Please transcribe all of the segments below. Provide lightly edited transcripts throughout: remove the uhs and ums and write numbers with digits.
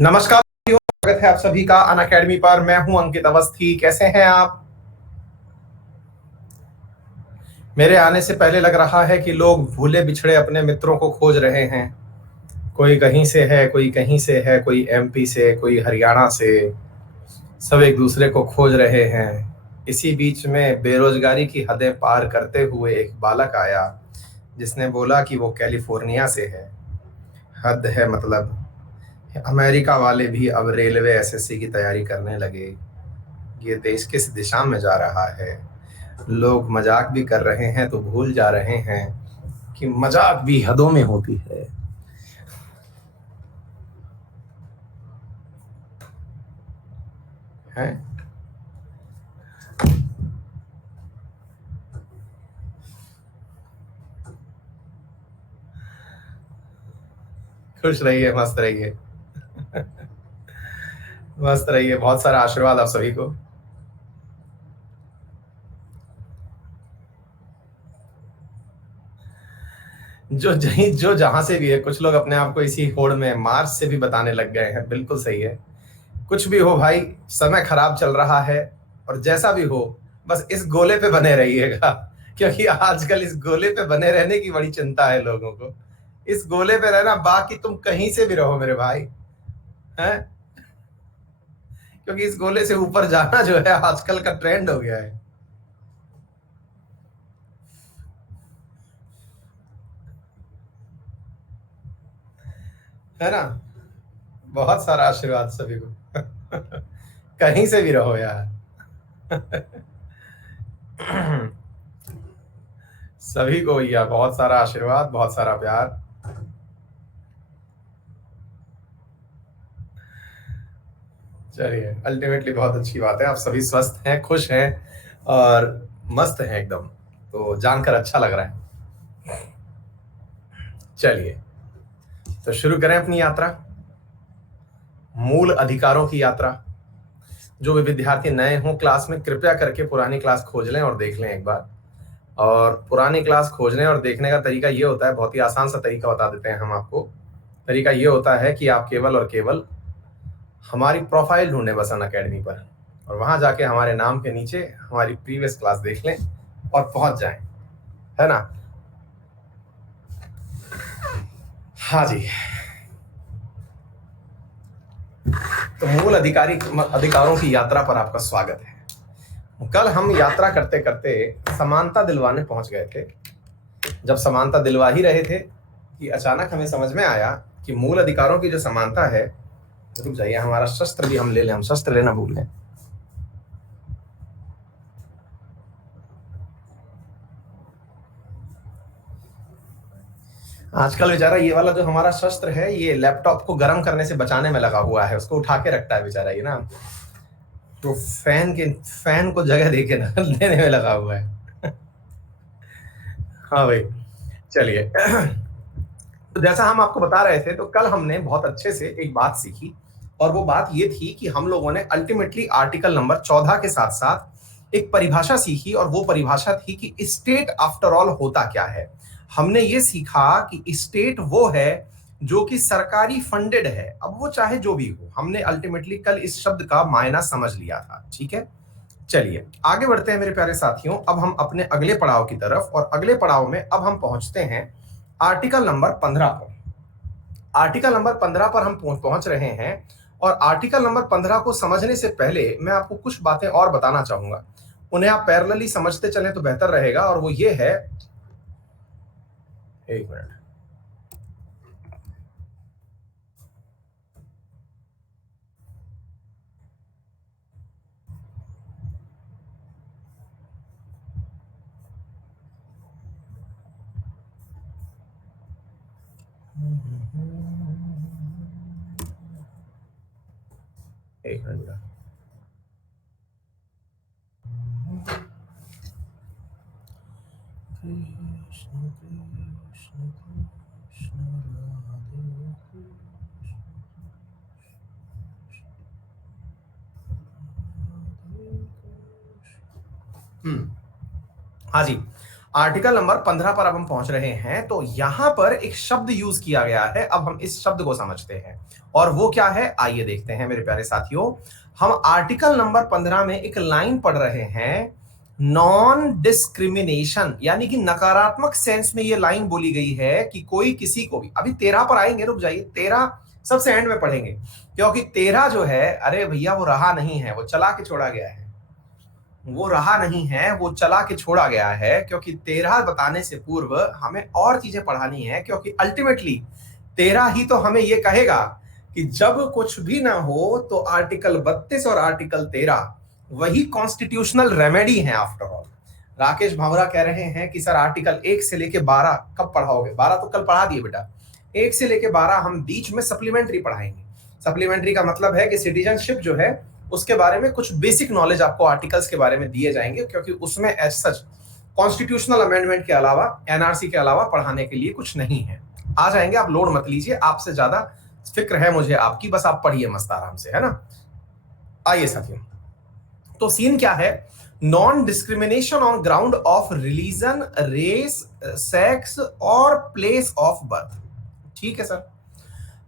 नमस्कार साथियों, स्वागत है आप सभी का अनअकैडमी पर। मैं हूं अंकित अवस्थी। कैसे हैं आप? मेरे आने से पहले लग रहा है कि लोग भूले बिछड़े अपने मित्रों को खोज रहे हैं। कोई कहीं से है, कोई कहीं से है, कोई एमपी से, कोई हरियाणा से। सब एक दूसरे को खोज रहे हैं। इसी बीच में बेरोजगारी की हदें पार करते हुए एक बालक आया जिसने बोला कि वो कैलिफोर्निया से है। हद है मतलब। अमेरिका वाले भी अब रेलवे एसएससी की तैयारी करने लगे। ये देश किस दिशा में जा रहा है? लोग मजाक भी कर रहे हैं तो भूल जा रहे हैं कि मजाक भी हदों में होती है? खुश रहिए, मस्त रहिए। मस्त रहिए। बहुत सारा आशीर्वाद आप सभी को। जो जहां से भी है, कुछ लोग अपने आप को इसी होड़ में मार्च से भी बताने लग गए हैं। बिल्कुल सही है। कुछ भी हो भाई, समय खराब चल रहा है और जैसा भी हो, बस इस गोले पे बने रहिएगा। क्योंकि आजकल इस गोले पे बने रहने की बड़ी चिंता है लोगों को। इस गोले पे रहना, बाकी तुम कहीं से भी रहो मेरे भाई, हैं? क्योंकि इस गोले से ऊपर जाना जो है आजकल का ट्रेंड हो गया है ना? बहुत सारा आशीर्वाद सभी को। कहीं से भी रहो यार। सभी को भैया बहुत सारा आशीर्वाद, बहुत सारा प्यार। चलिए, अल्टीमेटली बहुत अच्छी बात है, आप सभी स्वस्थ हैं, खुश हैं और मस्त हैं एकदम। तो जानकर अच्छा लग रहा है। चलिए, तो शुरू करें अपनी यात्रा, मूल अधिकारों की यात्रा। जो भी विद्यार्थी नए हों क्लास में, कृपया करके पुरानी क्लास खोज लें और देख लें एक बार। और पुरानी क्लास खोजने और देखने का तरीका ये होता है, बहुत ही आसान सा तरीका बता देते हैं हम आपको। तरीका ये होता है कि आप केवल और केवल हमारी प्रोफाइल ढूंढें बस अनअकैडमी पर, और वहां जाके हमारे नाम के नीचे हमारी प्रीवियस क्लास देख लें और पहुंच जाएं, है ना? हाँ जी। तो मूल अधिकारों की यात्रा पर आपका स्वागत है। कल हम यात्रा करते करते समानता दिलवाने पहुंच गए थे। जब समानता दिलवा ही रहे थे कि अचानक हमें समझ में आया कि मूल अधिकारों की जो समानता है। रुक जाइए, हमारा शस्त्र भी हम ले लें, हम शस्त्र लेना भूल गए। आजकल बेचारा ये वाला जो हमारा शस्त्र है, ये लैपटॉप को गर्म करने से बचाने में लगा हुआ है, उसको उठा के रखता है बेचारा ये ना। तो फैन को जगह दे के देने में लगा हुआ है। हाँ भाई, चलिए। तो जैसा हम आपको बता रहे थे, तो कल हमने बहुत अच्छे से एक बात सीखी, और वो बात ये थी कि हम लोगों ने अल्टीमेटली आर्टिकल नंबर 14 के साथ साथ एक परिभाषा सीखी, और वो परिभाषा थी कि स्टेट आफ्टर ऑल होता क्या है। हमने ये सीखा कि स्टेट वो है जो कि सरकारी फंडेड है, अब वो चाहे जो भी हो। हमने अल्टीमेटली कल इस शब्द का मायना समझ लिया था, ठीक है? चलिए आगे बढ़ते हैं मेरे प्यारे साथियों, अब हम अपने अगले पड़ाव की तरफ, और अगले पड़ाव में अब हम पहुंचते हैं आर्टिकल नंबर 15 पर। आर्टिकल नंबर 15 पर हम पहुंच रहे हैं, और आर्टिकल नंबर 15 को समझने से पहले मैं आपको कुछ बातें और बताना चाहूंगा। उन्हें आप पैरेलली समझते चलें तो बेहतर रहेगा, और वो ये है, एक मिनट। एक मिनट। कृष्ण कृष्ण कृष्ण राधे कृष्ण। हाँ जी, आर्टिकल नंबर 15 पर अब हम पहुंच रहे हैं। तो यहां पर एक शब्द यूज किया गया है, अब हम इस शब्द को समझते हैं और वो क्या है आइए देखते हैं मेरे प्यारे साथियों। हम आर्टिकल नंबर 15 में एक लाइन पढ़ रहे हैं, नॉन डिस्क्रिमिनेशन, यानी कि नकारात्मक सेंस में ये लाइन बोली गई है कि कोई किसी को भी, अभी 13 पर आएंगे, रुक जाइए, 13 सबसे एंड में पढ़ेंगे, क्योंकि 13 जो है, अरे भैया वो रहा नहीं है, वो चला के छोड़ा गया है, वो रहा नहीं है, वो चला के छोड़ा गया है, क्योंकि 13 बताने से पूर्व हमें और चीजें पढ़ानी है, क्योंकि अल्टीमेटली 13 ही तो हमें ये कहेगा कि जब कुछ भी ना हो तो आर्टिकल 32 और आर्टिकल 13 वही कॉन्स्टिट्यूशनल रेमेडी है आफ्टर ऑल। राकेश भावरा कह रहे हैं कि सर आर्टिकल 1 से लेके 12 कब पढ़ाओगे? 12 तो कल पढ़ा दिए बेटा, 1 से लेके 12 हम बीच में सप्लीमेंट्री पढ़ाएंगे। सप्लीमेंट्री का मतलब है कि सिटीजनशिप जो है उसके बारे में कुछ बेसिक नॉलेज आपको आर्टिकल्स के बारे में दिए जाएंगे, क्योंकि उसमें एज सच कॉन्स्टिट्यूशनल अमेंडमेंट के अलावा, एनआरसी के अलावा पढ़ाने के लिए कुछ नहीं है। आ जाएंगे, आप लोड मत लीजिए, आपसे ज्यादा फिक्र है मुझे आपकी, बस आप पढ़िए मस्त आराम से, है ना। आइए साथियों, तो सीन क्या है, non discrimination on ground of religion, race, sex और प्लेस ऑफ बर्थ। ठीक है सर,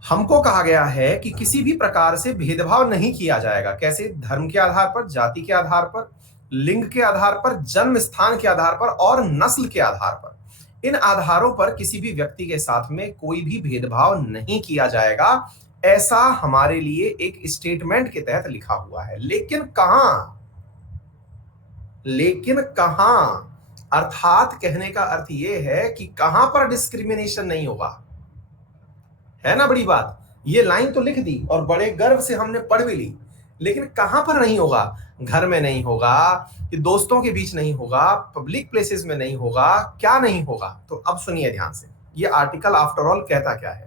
हमको कहा गया है कि किसी भी प्रकार से भेदभाव नहीं किया जाएगा। कैसे? धर्म के आधार पर, जाति के आधार पर, लिंग के आधार पर, जन्म स्थान के आधार पर और नस्ल के आधार पर, इन आधारों पर किसी भी व्यक्ति के साथ में कोई भी भेदभाव नहीं किया जाएगा, ऐसा हमारे लिए एक स्टेटमेंट के तहत लिखा हुआ है। लेकिन कहां? लेकिन कहां? अर्थात कहने का अर्थ यह है कि कहां पर डिस्क्रिमिनेशन नहीं होगा, है ना बड़ी बात। ये लाइन तो लिख दी और बड़े गर्व से हमने पढ़ भी ली, लेकिन कहां पर नहीं होगा? घर में नहीं होगा, कि दोस्तों के बीच नहीं होगा, पब्लिक प्लेसेस में नहीं होगा, क्या नहीं होगा? तो अब सुनिए ध्यान से, ये आर्टिकल आफ्टर ऑल कहता क्या है,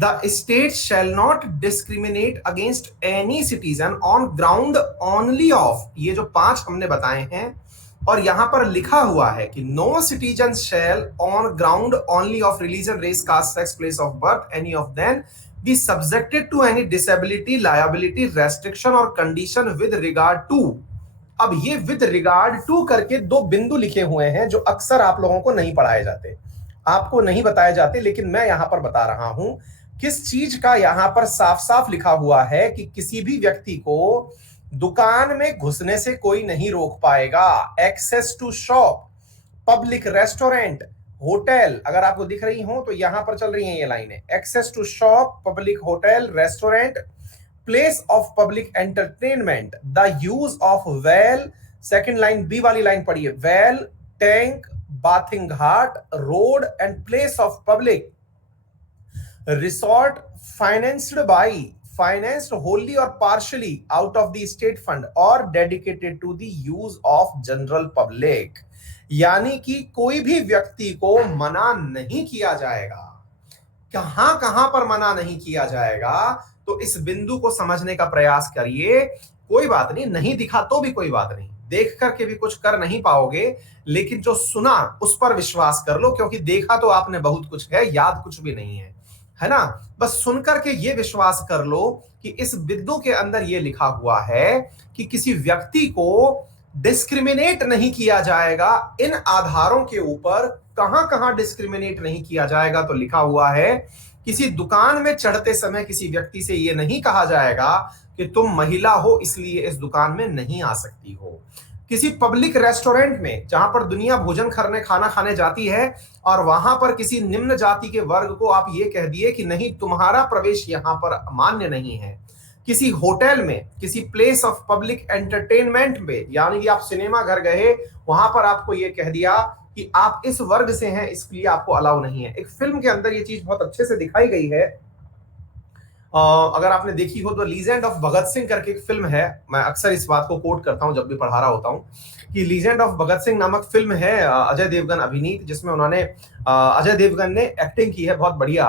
the state shall not discriminate against any citizen on ground only of, ये जो 5 हमने बताए हैं, और यहां पर लिखा हुआ है कि no citizen shall on ground only of religion, race, caste, sex, place of birth, any of them be subjected to any disability, liability, restriction और कंडीशन विद रिगार्ड टू। अब ये विद रिगार्ड टू करके 2 बिंदु लिखे हुए हैं जो अक्सर आप लोगों को नहीं पढ़ाए जाते, आपको नहीं बताए जाते, लेकिन मैं यहां पर बता रहा हूं किस चीज का। यहां पर साफ साफ लिखा हुआ है कि किसी भी व्यक्ति को दुकान में घुसने से कोई नहीं रोक पाएगा। Access to shop, public restaurant, hotel, अगर आपको दिख रही हो तो यहां पर चल रही है ये लाइनें, access to shop, public hotel, restaurant, place of public entertainment, the use of well, second line B वाली लाइन पढ़िए, well, tank, bathing ghat, road and place of public resort financed wholly or partially out of the state fund or dedicated to the use of general public, यानी कि कोई भी व्यक्ति को मना नहीं किया जाएगा। कहां कहां पर मना नहीं किया जाएगा? तो इस बिंदु को समझने का प्रयास करिए। कोई बात नहीं, नहीं दिखा तो भी कोई बात नहीं, देख करके भी कुछ कर नहीं पाओगे, लेकिन जो सुना उस पर विश्वास कर लो, क्योंकि देखा तो आपने बहुत कुछ है, याद कुछ भी नहीं है ना। बस सुनकर के ये विश्वास कर लो कि इस बिंदु के अंदर ये लिखा हुआ है कि किसी व्यक्ति को डिस्क्रिमिनेट नहीं किया जाएगा इन आधारों के ऊपर। कहां कहां डिस्क्रिमिनेट नहीं किया जाएगा? तो लिखा हुआ है, किसी दुकान में चढ़ते समय किसी व्यक्ति से यह नहीं कहा जाएगा कि तुम महिला हो इसलिए इस दुकान में नहीं आ सकती हो। किसी पब्लिक रेस्टोरेंट में, जहां पर दुनिया भोजन करने, खाना खाने जाती है, और वहां पर किसी निम्न जाति के वर्ग को आप ये कह दिए कि नहीं, तुम्हारा प्रवेश यहां पर मान्य नहीं है। किसी होटल में, किसी प्लेस ऑफ पब्लिक एंटरटेनमेंट में, यानी कि आप सिनेमा घर गए, वहां पर आपको ये कह दिया कि आप इस वर्ग से हैं इसलिए आपको अलाउ नहीं है। एक फिल्म के अंदर ये चीज बहुत अच्छे से दिखाई गई है, अगर आपने देखी हो तो, लीजेंड ऑफ भगत सिंह करके एक फिल्म है, मैं अक्सर इस बात को कोट करता हूं जब भी पढ़ा रहा होता हूं, कि लीजेंड ऑफ भगत सिंह नामक फिल्म है, अजय देवगन अभिनीत, जिसमें उन्होंने अजय देवगन ने एक्टिंग की है बहुत बढ़िया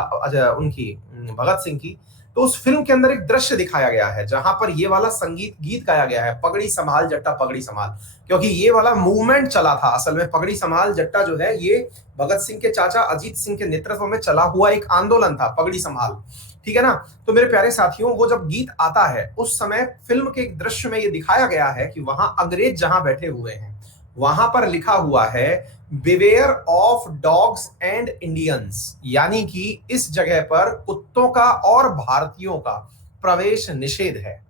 उनकी, भगत सिंह की। तो उस फिल्म के अंदर एक दृश्य दिखाया गया है जहां पर ये वाला संगीत गीत गाया गया है, पगड़ी संभाल जट्टा पगड़ी संभाल, क्योंकि ये वाला मूवमेंट चला था। असल में पगड़ी संभाल जट्टा जो है, ये भगत सिंह के चाचा अजीत सिंह के नेतृत्व में चला हुआ एक आंदोलन था, पगड़ी संभाल, ठीक है ना। तो मेरे प्यारे साथियों, वो जब गीत आता है उस समय फिल्म के एक दृश्य में ये दिखाया गया है कि वहां अंग्रेज जहां बैठे हुए हैं, वहां पर लिखा हुआ है beware of dogs and Indians, यानी कि इस जगह पर कुत्तों का और भारतीयों का प्रवेश निषेध है।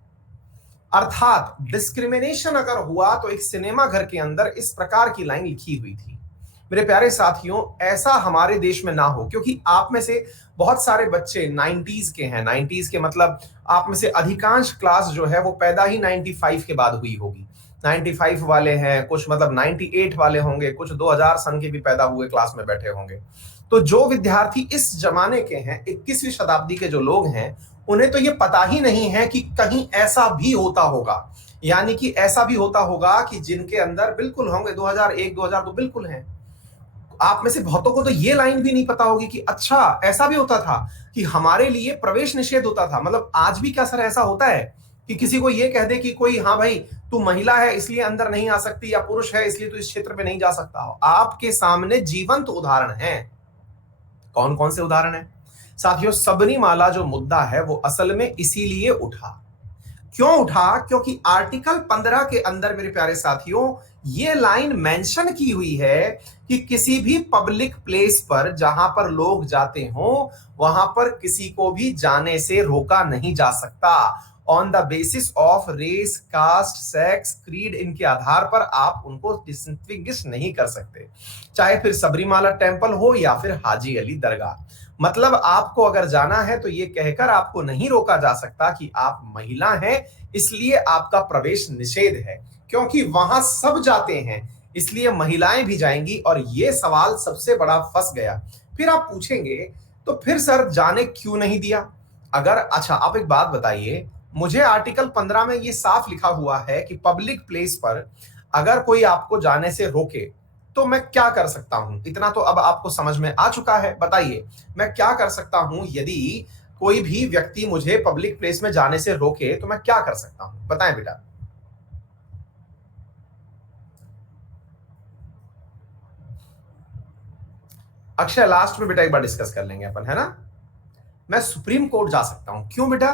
अर्थात डिस्क्रिमिनेशन अगर हुआ तो एक सिनेमा घर के अंदर इस प्रकार की लाइन लिखी हुई थी। मेरे प्यारे साथियों, ऐसा हमारे देश में ना हो, क्योंकि आप में से बहुत सारे बच्चे 90s के हैं। 90s के मतलब आप में से अधिकांश क्लास जो है वो पैदा ही 95 के बाद हुई होगी। 95 वाले हैं, कुछ मतलब 98 वाले होंगे, कुछ 2000 सन के भी पैदा हुए क्लास में बैठे होंगे। तो जो विद्यार्थी इस जमाने के हैं, 21वीं शताब्दी के जो लोग हैं, उन्हें तो ये पता ही नहीं है कि कहीं ऐसा भी होता होगा। यानी कि ऐसा भी होता होगा कि जिनके अंदर बिल्कुल होंगे 2001 2000 तो बिल्कुल हैं। आप में से बहुतों को तो ये लाइन भी नहीं पता होगी कि अच्छा ऐसा भी होता था कि हमारे लिए प्रवेश निषेध होता था। मतलब आज भी क्या सर ऐसा होता है कि किसी को ये कह दे कि कोई, हाँ भाई तू महिला है इसलिए अंदर नहीं आ सकती, या पुरुष है इसलिए तू इस क्षेत्र में नहीं जा सकता हो। आपके सामने जीवंत उदाहरण है। कौन कौन से उदाहरण है साथियों? सबरीमाला जो मुद्दा है वो असल में इसीलिए उठा। क्यों उठा? क्योंकि आर्टिकल 15 के अंदर मेरे प्यारे साथियों ये लाइन मेंशन की हुई है कि किसी भी पब्लिक प्लेस पर जहां पर लोग जाते हो वहां पर किसी को भी जाने से रोका नहीं जा सकता। On the basis of race, caste, sex, creed, इनके आधार पर आप उनको डिस्टिंग्विश नहीं कर सकते, चाहे फिर सबरीमाला टेम्पल हो या फिर हाजी अली दरगाह। मतलब आपको अगर जाना है तो ये कहकर आपको नहीं रोका जा सकता कि आप महिला हैं इसलिए आपका प्रवेश निषेध है, क्योंकि वहां सब जाते हैं इसलिए महिलाएं भी जाएंगी। और ये सवाल सबसे बड़ा फंस गया। फिर आप पूछेंगे तो फिर सर जाने क्यों नहीं दिया? अगर अच्छा आप एक बात बताइए, मुझे आर्टिकल 15 में ये साफ लिखा हुआ है कि पब्लिक प्लेस पर अगर कोई आपको जाने से रोके तो मैं क्या कर सकता हूं? इतना तो अब आपको समझ में आ चुका है। बताइए मैं क्या कर सकता हूं यदि कोई भी व्यक्ति मुझे पब्लिक प्लेस में जाने से रोके तो मैं क्या कर सकता हूं? बताएं बेटा। अक्षय लास्ट में बेटा एक बार डिस्कस कर लेंगे अपन, है ना? मैं सुप्रीम कोर्ट जा सकता हूं। क्यों बेटा?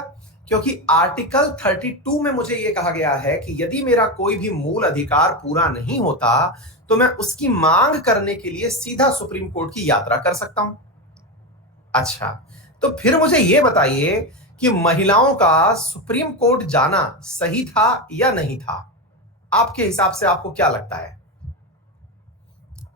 क्योंकि आर्टिकल 32 में मुझे यह कहा गया है कि यदि मेरा कोई भी मूल अधिकार पूरा नहीं होता तो मैं उसकी मांग करने के लिए सीधा सुप्रीम कोर्ट की यात्रा कर सकता हूं। अच्छा, तो फिर मुझे यह बताइए कि महिलाओं का सुप्रीम कोर्ट जाना सही था या नहीं था? आपके हिसाब से आपको क्या लगता है?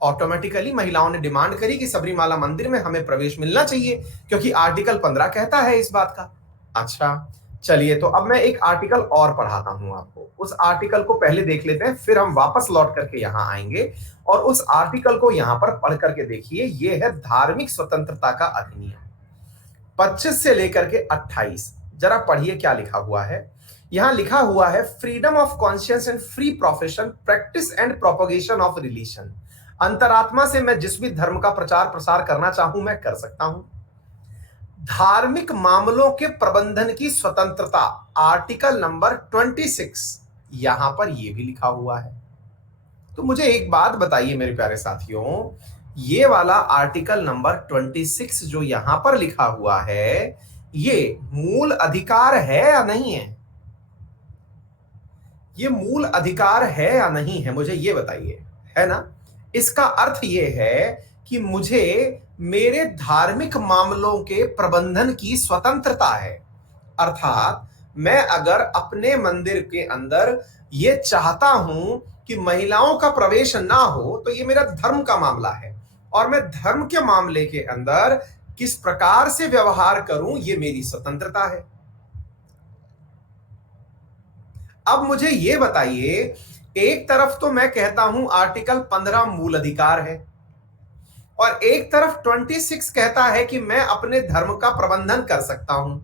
ऑटोमेटिकली महिलाओं ने डिमांड करी कि सबरीमाला मंदिर में हमें प्रवेश मिलना चाहिए, क्योंकि आर्टिकल 15 कहता है इस बात का। अच्छा, चलिए तो अब मैं एक आर्टिकल और पढ़ाता हूं आपको। उस आर्टिकल को पहले देख लेते हैं, फिर हम वापस लौट करके यहां आएंगे और उस आर्टिकल को यहां पर पढ़ करके देखिए। यह है धार्मिक स्वतंत्रता का अधिनियम 25 से लेकर के 28। जरा पढ़िए क्या लिखा हुआ है। यहां लिखा हुआ है freedom of conscience and free profession, practice and propagation of religion. अंतरात्मा से मैं जिस भी धर्म का प्रचार प्रसार करना चाहूं मैं कर सकता हूं। धार्मिक मामलों के प्रबंधन की स्वतंत्रता, आर्टिकल नंबर 26, यहां पर यह भी लिखा हुआ है। तो मुझे एक बात बताइए मेरे प्यारे साथियों, ये वाला आर्टिकल नंबर 26 जो यहां पर लिखा हुआ है, ये मूल अधिकार है या नहीं है? ये मूल अधिकार है या नहीं है, मुझे ये बताइए, है ना? इसका अर्थ ये है कि मुझे मेरे धार्मिक मामलों के प्रबंधन की स्वतंत्रता है। अर्थात मैं अगर अपने मंदिर के अंदर ये चाहता हूं कि महिलाओं का प्रवेश ना हो तो ये मेरा धर्म का मामला है, और मैं धर्म के मामले के अंदर किस प्रकार से व्यवहार करूं ये मेरी स्वतंत्रता है। अब मुझे ये बताइए, एक तरफ तो मैं कहता हूं आर्टिकल 15 मूल अधिकार है और एक तरफ 26 कहता है कि मैं अपने धर्म का प्रबंधन कर सकता हूं।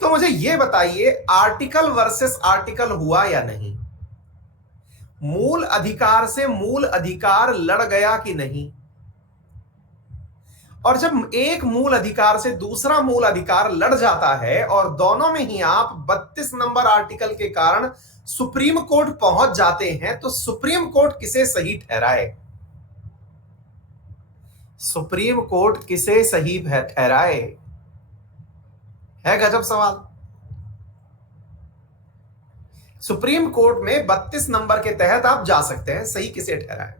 तो मुझे यह बताइए आर्टिकल वर्सेस आर्टिकल हुआ या नहीं? मूल अधिकार से मूल अधिकार लड़ गया कि नहीं? और जब एक मूल अधिकार से दूसरा मूल अधिकार लड़ जाता है और दोनों में ही आप 32 नंबर आर्टिकल के कारण सुप्रीम कोर्ट पहुंच जाते हैं, तो सुप्रीम कोर्ट किसे सही ठहराए? सुप्रीम कोर्ट किसे सही ठहराए? है गजब सवाल। सुप्रीम कोर्ट में 32 नंबर के तहत आप जा सकते हैं, सही किसे ठहराए।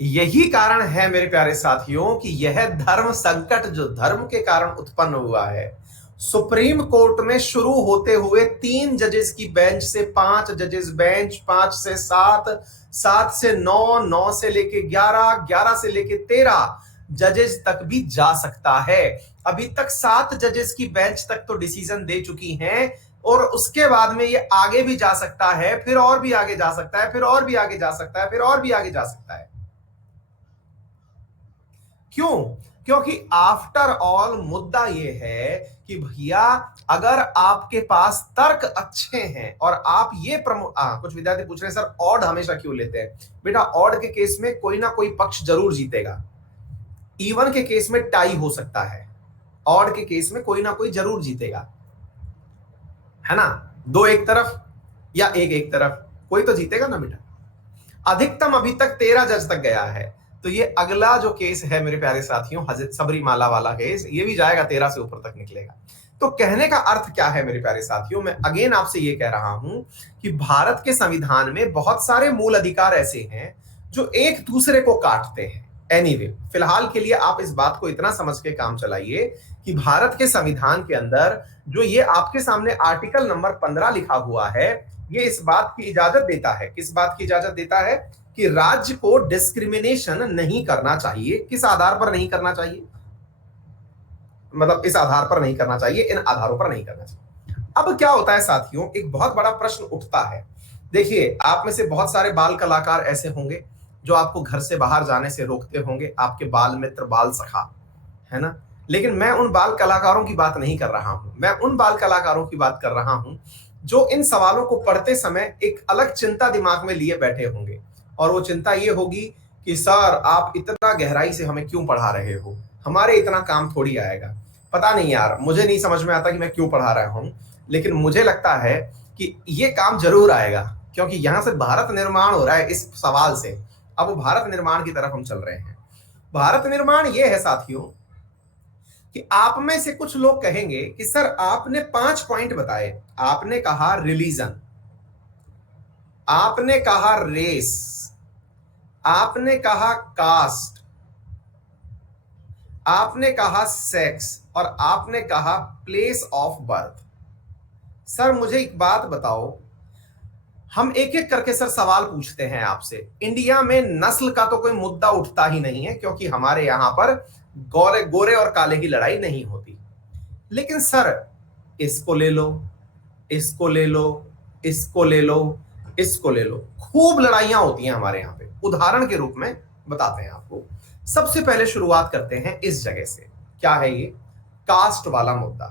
यही कारण है मेरे प्यारे साथियों कि यह धर्म संकट जो धर्म के कारण उत्पन्न हुआ है, सुप्रीम कोर्ट में शुरू होते हुए 3 जजेस की बेंच से 5 जजेस बेंच, 5 से 7, 7 से 9, 9 से लेके 11, 11 से लेके 13 जजेस तक भी जा सकता है। अभी तक 7 जजेस की बेंच तक तो डिसीजन दे चुकी हैं और उसके बाद में ये आगे भी जा सकता है, फिर और भी आगे जा सकता है, फिर और भी आगे जा सकता है, फिर और भी आगे जा सकता है। क्यों? क्योंकि आफ्टर ऑल मुद्दा यह है कि भैया अगर आपके पास तर्क अच्छे हैं और आप ये कुछ विद्यार्थी पूछ रहे हैं सर ऑड हमेशा क्यों लेते हैं। बेटा ऑड के केस में कोई ना कोई पक्ष जरूर जीतेगा, इवन के केस में टाई हो सकता है, ऑड के केस में कोई ना कोई जरूर जीतेगा, है ना। 2 एक तरफ या 1 एक तरफ, कोई तो जीतेगा ना बेटा। अधिकतम अभी तक 13 जज तक गया है, तो ये अगला जो केस है मेरे प्यारे साथियों, हजरत सबरीमाला वाला केस, ये भी जाएगा 13 से ऊपर तक निकलेगा। तो कहने का अर्थ क्या है मेरे प्यारे साथियों, मैं अगेन आपसे ये कह रहा हूं कि भारत के संविधान में बहुत सारे मूल अधिकार ऐसे हैं जो एक दूसरे को काटते हैं। एनीवे, फिलहाल के लिए आप इस बात को इतना समझ के काम चलाइए कि भारत के संविधान के अंदर जो ये आपके सामने आर्टिकल नंबर 15 लिखा हुआ है, ये इस बात की इजाजत देता है, किस बात की इजाजत देता है कि राज्य को डिस्क्रिमिनेशन नहीं करना चाहिए। किस आधार पर नहीं करना चाहिए, मतलब इस आधार पर नहीं करना चाहिए, इन आधारों पर नहीं करना चाहिए। अब क्या होता है साथियों, एक बहुत बड़ा प्रश्न उठता है। देखिए, आप में से बहुत सारे बाल कलाकार ऐसे होंगे जो आपको घर से बाहर जाने से रोकते होंगे, आपके बाल मित्र, बाल सखा, है ना। लेकिन मैं उन बाल कलाकारों की बात नहीं कर रहा हूं, मैं उन बाल कलाकारों की बात कर रहा हूं जो इन सवालों को पढ़ते समय एक अलग चिंता दिमाग में लिए बैठे होंगे, और वो चिंता ये होगी कि सर आप इतना गहराई से हमें क्यों पढ़ा रहे हो, हमारे इतना काम थोड़ी आएगा। पता नहीं यार, मुझे नहीं समझ में आता कि मैं क्यों पढ़ा रहा हूं, लेकिन मुझे लगता है कि ये काम जरूर आएगा, क्योंकि यहां से भारत निर्माण हो रहा है इस सवाल से। अब भारत निर्माण की तरफ हम चल रहे हैं। भारत निर्माण ये है साथियों कि आप में से कुछ लोग कहेंगे कि सर आपने 5 पॉइंट बताए, आपने कहा रिलीजन, आपने कहा रेस, आपने कहा कास्ट, आपने कहा सेक्स, और आपने कहा प्लेस ऑफ बर्थ। सर मुझे एक बात बताओ, हम एक एक करके सर सवाल पूछते हैं आपसे। इंडिया में नस्ल का तो कोई मुद्दा उठता ही नहीं है, क्योंकि हमारे यहां पर गोरे गोरे और काले की लड़ाई नहीं होती। लेकिन सर इसको ले लो, इसको ले लो, इसको ले लो, इसको ले लो, खूब लड़ाइयां होती हैं हमारे यहाँ पे। उदाहरण के रूप में बताते हैं आपको। सबसे पहले शुरुआत करते हैं इस जगह से। क्या है ये? कास्ट वाला मुद्दा।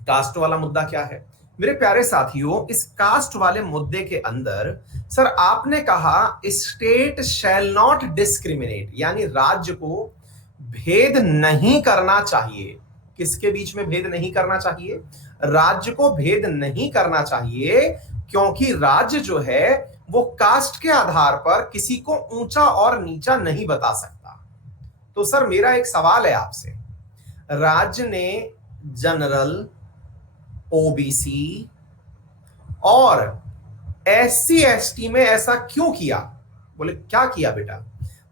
कास्ट वाला मुद्दा क्या है मेरे प्यारे साथियों? इस कास्ट वाले मुद्दे के अंदर सर आपने कहा स्टेट शैल नॉट डिस्क्रिमिनेट, यानी राज्य को भेद नहीं करना चाहिए। किसके बीच में भेद नहीं करना चाहिए? राज्य को भेद नहीं करना चाहिए, क्योंकि राज्य जो है वो कास्ट के आधार पर किसी को ऊंचा और नीचा नहीं बता सकता। तो सर मेरा एक सवाल है आपसे, राज्य ने जनरल, ओबीसी और एससी एसटी में ऐसा क्यों किया? बोले क्या किया बेटा?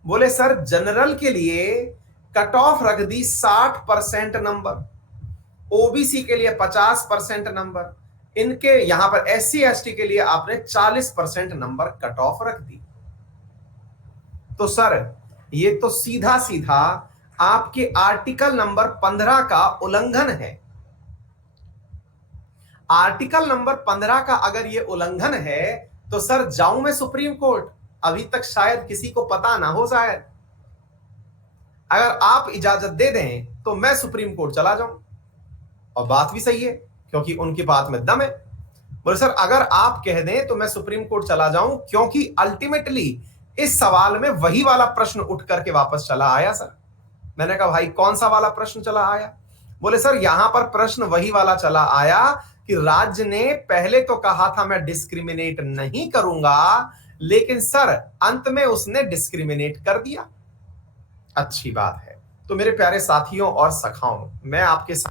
बोले सर जनरल के लिए कट ऑफ रख दी 60% नंबर, ओबीसी के लिए 50% नंबर, इनके यहां पर एससी एसटी के लिए आपने 40% नंबर कट ऑफ रख दी। तो सर ये तो सीधा सीधा आपके आर्टिकल नंबर 15 का उल्लंघन है। आर्टिकल नंबर 15 का अगर ये उल्लंघन है तो सर जाऊं मैं सुप्रीम कोर्ट? अभी तक शायद किसी को पता ना हो। शायद अगर आप इजाजत दे दें तो मैं सुप्रीम कोर्ट चला जाऊं, और बात भी सही है क्योंकि उनकी बात में दम है। बोले सर अगर आप कह दें तो मैं सुप्रीम कोर्ट चला जाऊं, क्योंकि अल्टीमेटली इस सवाल में वही वाला प्रश्न उठ करके वापस चला आया। सर मैंने कहा भाई कौन सा वाला प्रश्न चला आया? बोले सर यहां पर प्रश्न वही वाला चला आया कि राज्य ने पहले तो कहा था मैं डिस्क्रिमिनेट नहीं करूंगा, लेकिन सर अंत में उसने डिस्क्रिमिनेट कर दिया। अच्छी बात है। तो मेरे प्यारे साथियों और सखाओं, मैं आपके साथ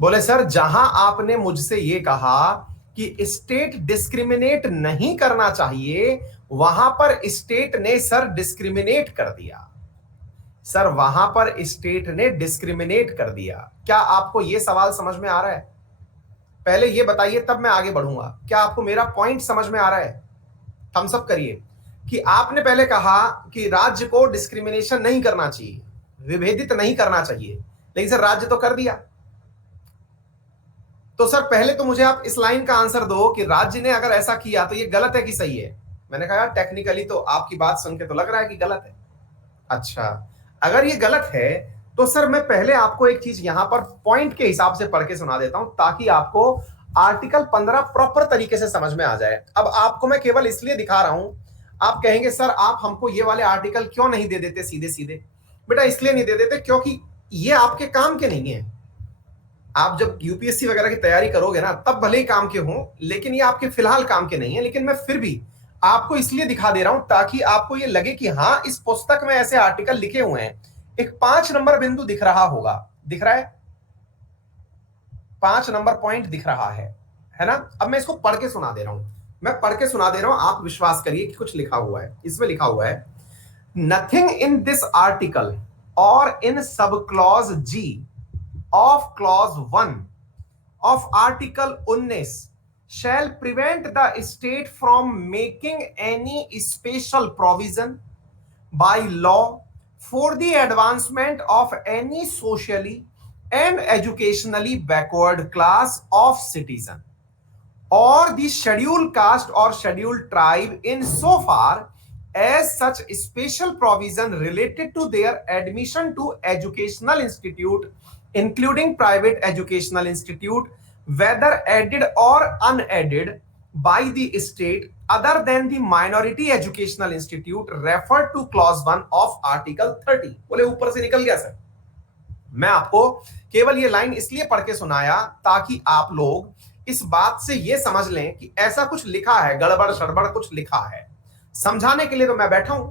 बोले सर जहां आपने मुझसे ये कहा कि स्टेट डिस्क्रिमिनेट नहीं करना चाहिए, वहां पर स्टेट ने सर डिस्क्रिमिनेट कर दिया। सर वहां पर स्टेट ने डिस्क्रिमिनेट कर दिया। क्या आपको यह सवाल समझ में आ रहा है? पहले यह बताइए, तब मैं आगे बढ़ूंगा। क्या आपको मेरा पॉइंट समझ में आ रहा है? थम्स अप करिए कि आपने पहले कहा कि राज्य को डिस्क्रिमिनेशन नहीं करना चाहिए, विभेदित नहीं करना चाहिए, लेकिन सर राज्य तो कर दिया। तो सर पहले तो मुझे आप इस लाइन का आंसर दो कि राज्य ने अगर ऐसा किया तो ये गलत है कि सही है? मैंने कहा टेक्निकली तो आपकी बात सुन के तो लग रहा है कि गलत है। अच्छा, अगर ये गलत है तो सर मैं पहले आपको एक चीज यहां पर पॉइंट के हिसाब से पढ़ के सुना देता हूं ताकि आपको आर्टिकल 15 प्रॉपर तरीके से समझ में आ जाए। अब आपको मैं केवल इसलिए दिखा रहा हूं, आप कहेंगे सर आप हमको ये वाले आर्टिकल क्यों नहीं दे देते सीधे सीधे? बेटा इसलिए नहीं दे देते क्योंकि ये आपके काम के नहीं है। आप जब यूपीएससी वगैरह की तैयारी करोगे ना तब भले ही काम के हों, लेकिन ये आपके फिलहाल काम के नहीं है। लेकिन मैं फिर भी आपको इसलिए दिखा दे रहा हूं ताकि आपको ये लगे कि हाँ इस पुस्तक में ऐसे आर्टिकल लिखे हुए हैं। एक 5 नंबर बिंदु दिख रहा होगा, दिख रहा है? 5 नंबर पॉइंट दिख रहा है ना? अब मैं इसको पढ़ के सुना दे रहा हूं। मैं पढ़ के सुना दे रहा हूं, आप विश्वास करिए कि कुछ लिखा हुआ है। इसमें लिखा हुआ है, नथिंग इन दिस आर्टिकल और in sub clause G of clause 1 of article 19 shall prevent the state from making any special provision by law for the advancement of any socially and educationally backward class of citizen or the scheduled caste or scheduled tribe in so far as such special provision related to their admission to educational institute including private educational institute whether aided or unaided by the state other than the minority educational institute referred to clause 1 of article 30। बोले ऊपर से निकल गया sir. मैं आपको केवल ये line इसलिए पढ़ के सुनाया ताकि आप लोग इस बात से ये समझ लें कि ऐसा कुछ लिखा है, गड़बड़ सड़बड़ कुछ लिखा है। समझाने के लिए तो मैं बैठा हूं।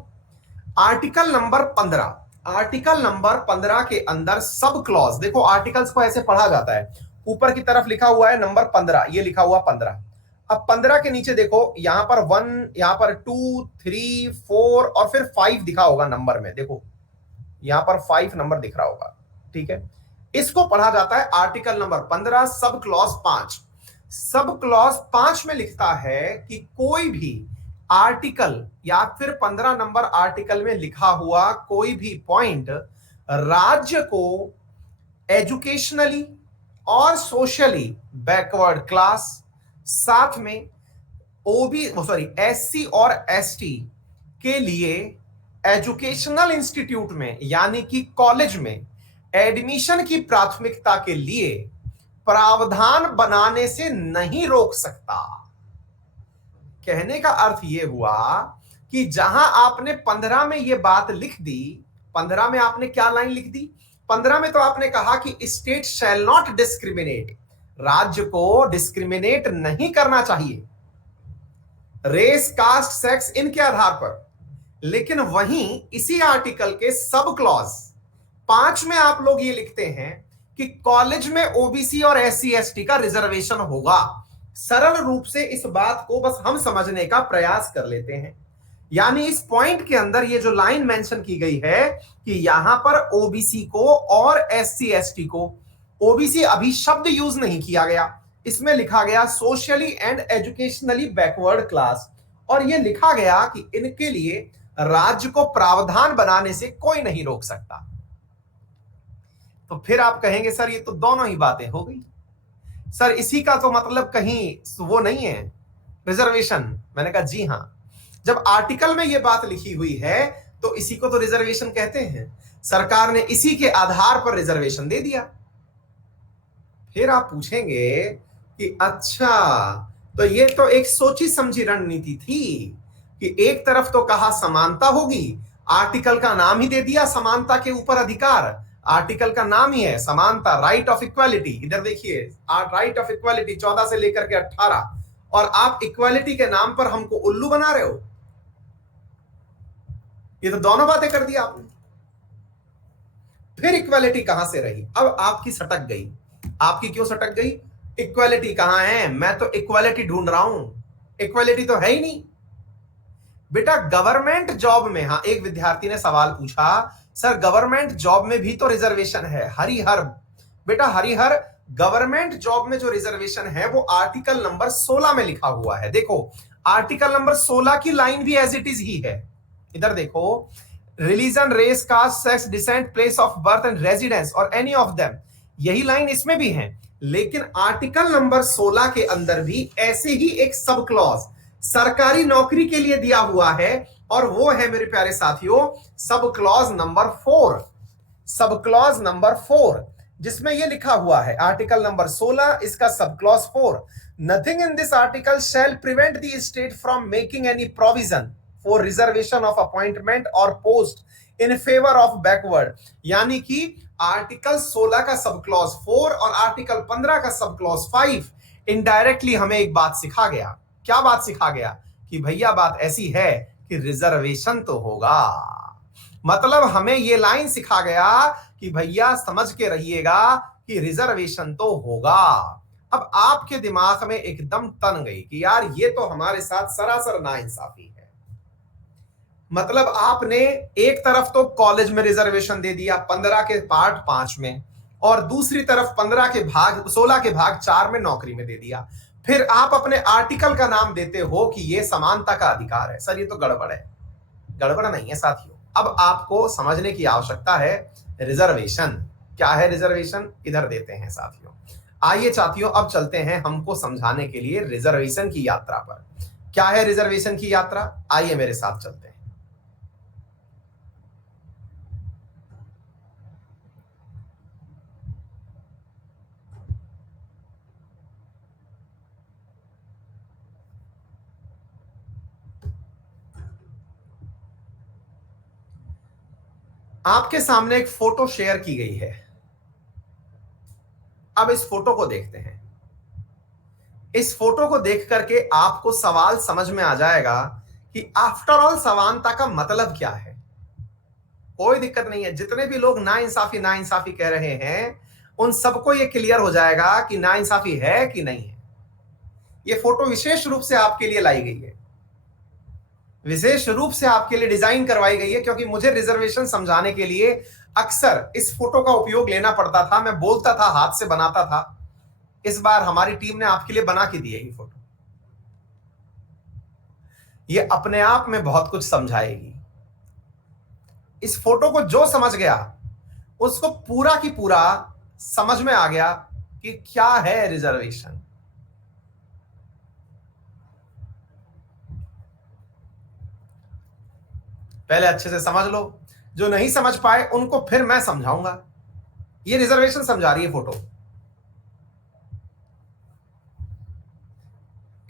आर्टिकल नंबर 15, आर्टिकल नंबर 15 के अंदर सब क्लॉज, देखो आर्टिकल्स को ऐसे पढ़ा जाता है। ऊपर की तरफ लिखा हुआ है नंबर 15, ये लिखा हुआ 15। अब 15 के नीचे देखो, यहां पर 1, यहां पर 2, 3, 4 और फिर 5 दिखा होगा नंबर में। देखो यहां पर 5 नंबर दिख रहा होगा, ठीक है? इसको पढ़ा जाता है article number 15 sub clause 5। Sub clause 5 में लिखता है कि कोई भी आर्टिकल या फिर 15 नंबर आर्टिकल में लिखा हुआ कोई भी पॉइंट राज्य को एजुकेशनली और सोशली बैकवर्ड क्लास, साथ में एससी और एसटी के लिए एजुकेशनल इंस्टीट्यूट में यानी कि कॉलेज में एडमिशन की प्राथमिकता के लिए प्रावधान बनाने से नहीं रोक सकता। कहने का अर्थ यह हुआ कि जहां आपने 15 में यह बात लिख दी, 15 में आपने क्या लाइन लिख दी? 15 में तो आपने कहा कि स्टेट शैल नॉट डिस्क्रिमिनेट, राज्य को डिस्क्रिमिनेट नहीं करना चाहिए रेस, कास्ट, सेक्स इनके आधार पर। लेकिन वहीं इसी आर्टिकल के सब क्लॉज 5 में आप लोग ये लिखते हैं कि कॉलेज में ओबीसी और एससी एसटी का रिजर्वेशन होगा। सरल रूप से इस बात को बस हम समझने का प्रयास कर लेते हैं। यानी इस पॉइंट के अंदर ये जो लाइन मेंशन की गई है कि यहां पर ओबीसी को और एससी एसटी को, ओबीसी अभी शब्द यूज नहीं किया गया, इसमें लिखा गया socially and educationally backward class, और यह लिखा गया कि इनके लिए राज्य को प्रावधान बनाने से कोई नहीं रोक सकता। तो फिर आप कहेंगे सर ये तो दोनों ही बातें हो गई, सर इसी का तो मतलब कहीं वो नहीं है रिजर्वेशन। मैंने कहा जी हां, जब आर्टिकल में ये बात लिखी हुई है तो इसी को तो रिजर्वेशन कहते हैं। सरकार ने इसी के आधार पर रिजर्वेशन दे दिया। फिर आप पूछेंगे कि अच्छा तो ये तो एक सोची समझी रणनीति थी कि एक तरफ तो कहा समानता होगी, आर्टिकल का नाम ही दे दिया समानता के ऊपर अधिकार, आर्टिकल का नाम ही है समानता, राइट ऑफ इक्वालिटी। इधर देखिए राइट ऑफ इक्वालिटी 14 से लेकर के 18, और आप इक्वालिटी के नाम पर हमको उल्लू बना रहे हो। ये तो दोनों बातें कर दी आपने। फिर इक्वालिटी कहां से रही? अब आपकी सटक गई। आपकी क्यों सटक गई? इक्वालिटी कहां है? मैं तो इक्वालिटी ढूंढ रहा हूं, इक्वालिटी तो है ही नहीं बेटा। गवर्नमेंट जॉब में, हाँ, एक विद्यार्थी ने सवाल पूछा, सर गवर्नमेंट जॉब में भी तो रिजर्वेशन है। हरिहर, बेटा हरिहर, गवर्नमेंट जॉब में जो रिजर्वेशन है वो आर्टिकल नंबर 16 में लिखा हुआ है। देखो आर्टिकल नंबर 16 की लाइन भी एज इट इज ही है। इधर देखो, religion, race, caste, sex, descent, place of birth and residence और एनी ऑफ देम, यही लाइन इसमें भी है। लेकिन आर्टिकल नंबर 16 के अंदर भी ऐसे ही एक सब क्लॉज सरकारी नौकरी के लिए दिया हुआ है, और वो है मेरे प्यारे साथियों sub clause number 4। Sub clause number 4 जिसमें ये लिखा हुआ है, आर्टिकल नंबर 16 इसका sub clause 4, nothing in this article shall prevent the state from making any provision for reservation of appointment और post in favour of backward. यानी कि article 16 का सब क्लॉज 4 और आर्टिकल 15 का सब क्लॉज 5 इनडायरेक्टली हमें एक बात सिखा गया। क्या बात सिखा गया? कि भैया बात ऐसी है कि रिजर्वेशन तो होगा। मतलब हमें ये लाइन सिखा गया कि भैया समझ के रहिएगा कि रिजर्वेशन तो होगा। अब आपके दिमाग में एकदम तन गई कि यार ये तो हमारे साथ सरासर नाइंसाफी है। मतलब आपने एक तरफ तो कॉलेज में रिजर्वेशन दे दिया 15 के पार्ट 5 में, और दूसरी तरफ 15 के भाग 16 के भाग 4 में नौकरी में दे दिया। फिर आप अपने आर्टिकल का नाम देते हो कि ये समानता का अधिकार है। सर ये तो गड़बड़ है। गड़बड़ नहीं है साथियों। अब आपको समझने की आवश्यकता है रिजर्वेशन क्या है। रिजर्वेशन इधर देते हैं साथियों। आइए साथियों अब चलते हैं हमको समझाने के लिए रिजर्वेशन की यात्रा पर। क्या है रिजर्वेशन की यात्रा? आइए मेरे साथ चलते हैं। आपके सामने एक फोटो शेयर की गई है। अब इस फोटो को देखते हैं। इस फोटो को देख करके आपको सवाल समझ में आ जाएगा कि आफ्टर ऑल समानता का मतलब क्या है। कोई दिक्कत नहीं है, जितने भी लोग नाइंसाफी नाइंसाफी कह रहे हैं उन सबको यह क्लियर हो जाएगा कि नाइंसाफी है कि नहीं है। यह फोटो विशेष रूप से आपके लिए लाई गई है, विशेष रूप से आपके लिए डिजाइन करवाई गई है, क्योंकि मुझे रिजर्वेशन समझाने के लिए अक्सर इस फोटो का उपयोग लेना पड़ता था। मैं बोलता था, हाथ से बनाता था। इस बार हमारी टीम ने आपके लिए बना के दी है ये फोटो। ये अपने आप में बहुत कुछ समझाएगी। इस फोटो को जो समझ गया उसको पूरा की पूरा समझ में आ गया कि क्या है रिजर्वेशन। पहले अच्छे से समझ लो, जो नहीं समझ पाए उनको फिर मैं समझाऊंगा। ये रिजर्वेशन समझा रही है फोटो।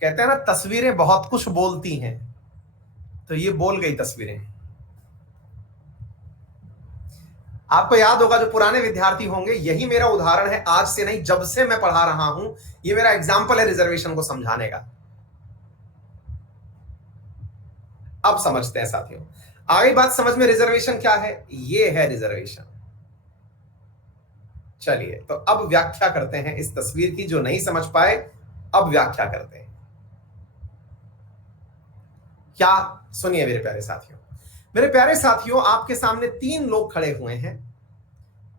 कहते हैं ना तस्वीरें बहुत कुछ बोलती हैं, तो ये बोल गई तस्वीरें। आपको याद होगा, जो पुराने विद्यार्थी होंगे, यही मेरा उदाहरण है। आज से नहीं, जब से मैं पढ़ा रहा हूं ये मेरा एग्जाम्पल है रिजर्वेशन को समझाने का। अब समझते हैं साथियों, आगे बात समझ में। रिजर्वेशन क्या है? ये है रिजर्वेशन। चलिए तो अब व्याख्या करते हैं इस तस्वीर की। जो नहीं समझ पाए अब व्याख्या करते हैं। क्या? सुनिए मेरे प्यारे साथियों। मेरे प्यारे साथियों, आपके सामने 3 लोग खड़े हुए हैं।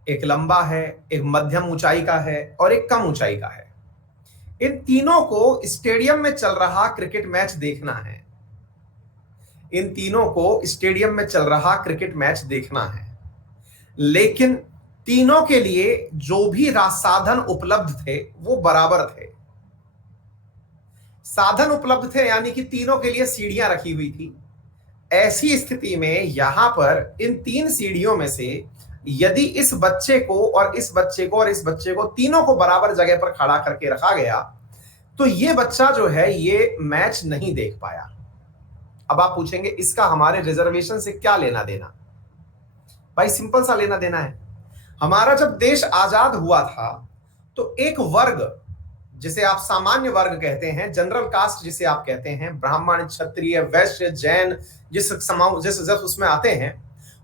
एक लंबा है, एक मध्यम ऊंचाई का है और एक कम ऊंचाई का है। इन तीनों को स्टेडियम में चल रहा क्रिकेट मैच देखना है। इन तीनों को स्टेडियम में चल रहा क्रिकेट मैच देखना है। लेकिन तीनों के लिए जो भी साधन उपलब्ध थे वो बराबर थे। साधन उपलब्ध थे यानी कि तीनों के लिए सीढ़ियां रखी हुई थी। ऐसी स्थिति में यहां पर इन 3 सीढ़ियों में से यदि इस बच्चे को और इस बच्चे को और इस बच्चे को तीनों को बराबर जगह पर खड़ा करके रखा गया तो ये बच्चा जो है ये मैच नहीं देख पाया। अब आप पूछेंगे इसका हमारे रिजर्वेशन से क्या लेना देना? भाई सिंपल सा लेना देना है। हमारा जब देश आजाद हुआ था तो एक वर्ग, जिसे आप सामान्य वर्ग कहते हैं, जनरल कास्ट जिसे आप कहते हैं, ब्राह्मण, क्षत्रिय, वैश्य, जैन, जिस उसमें आते हैं,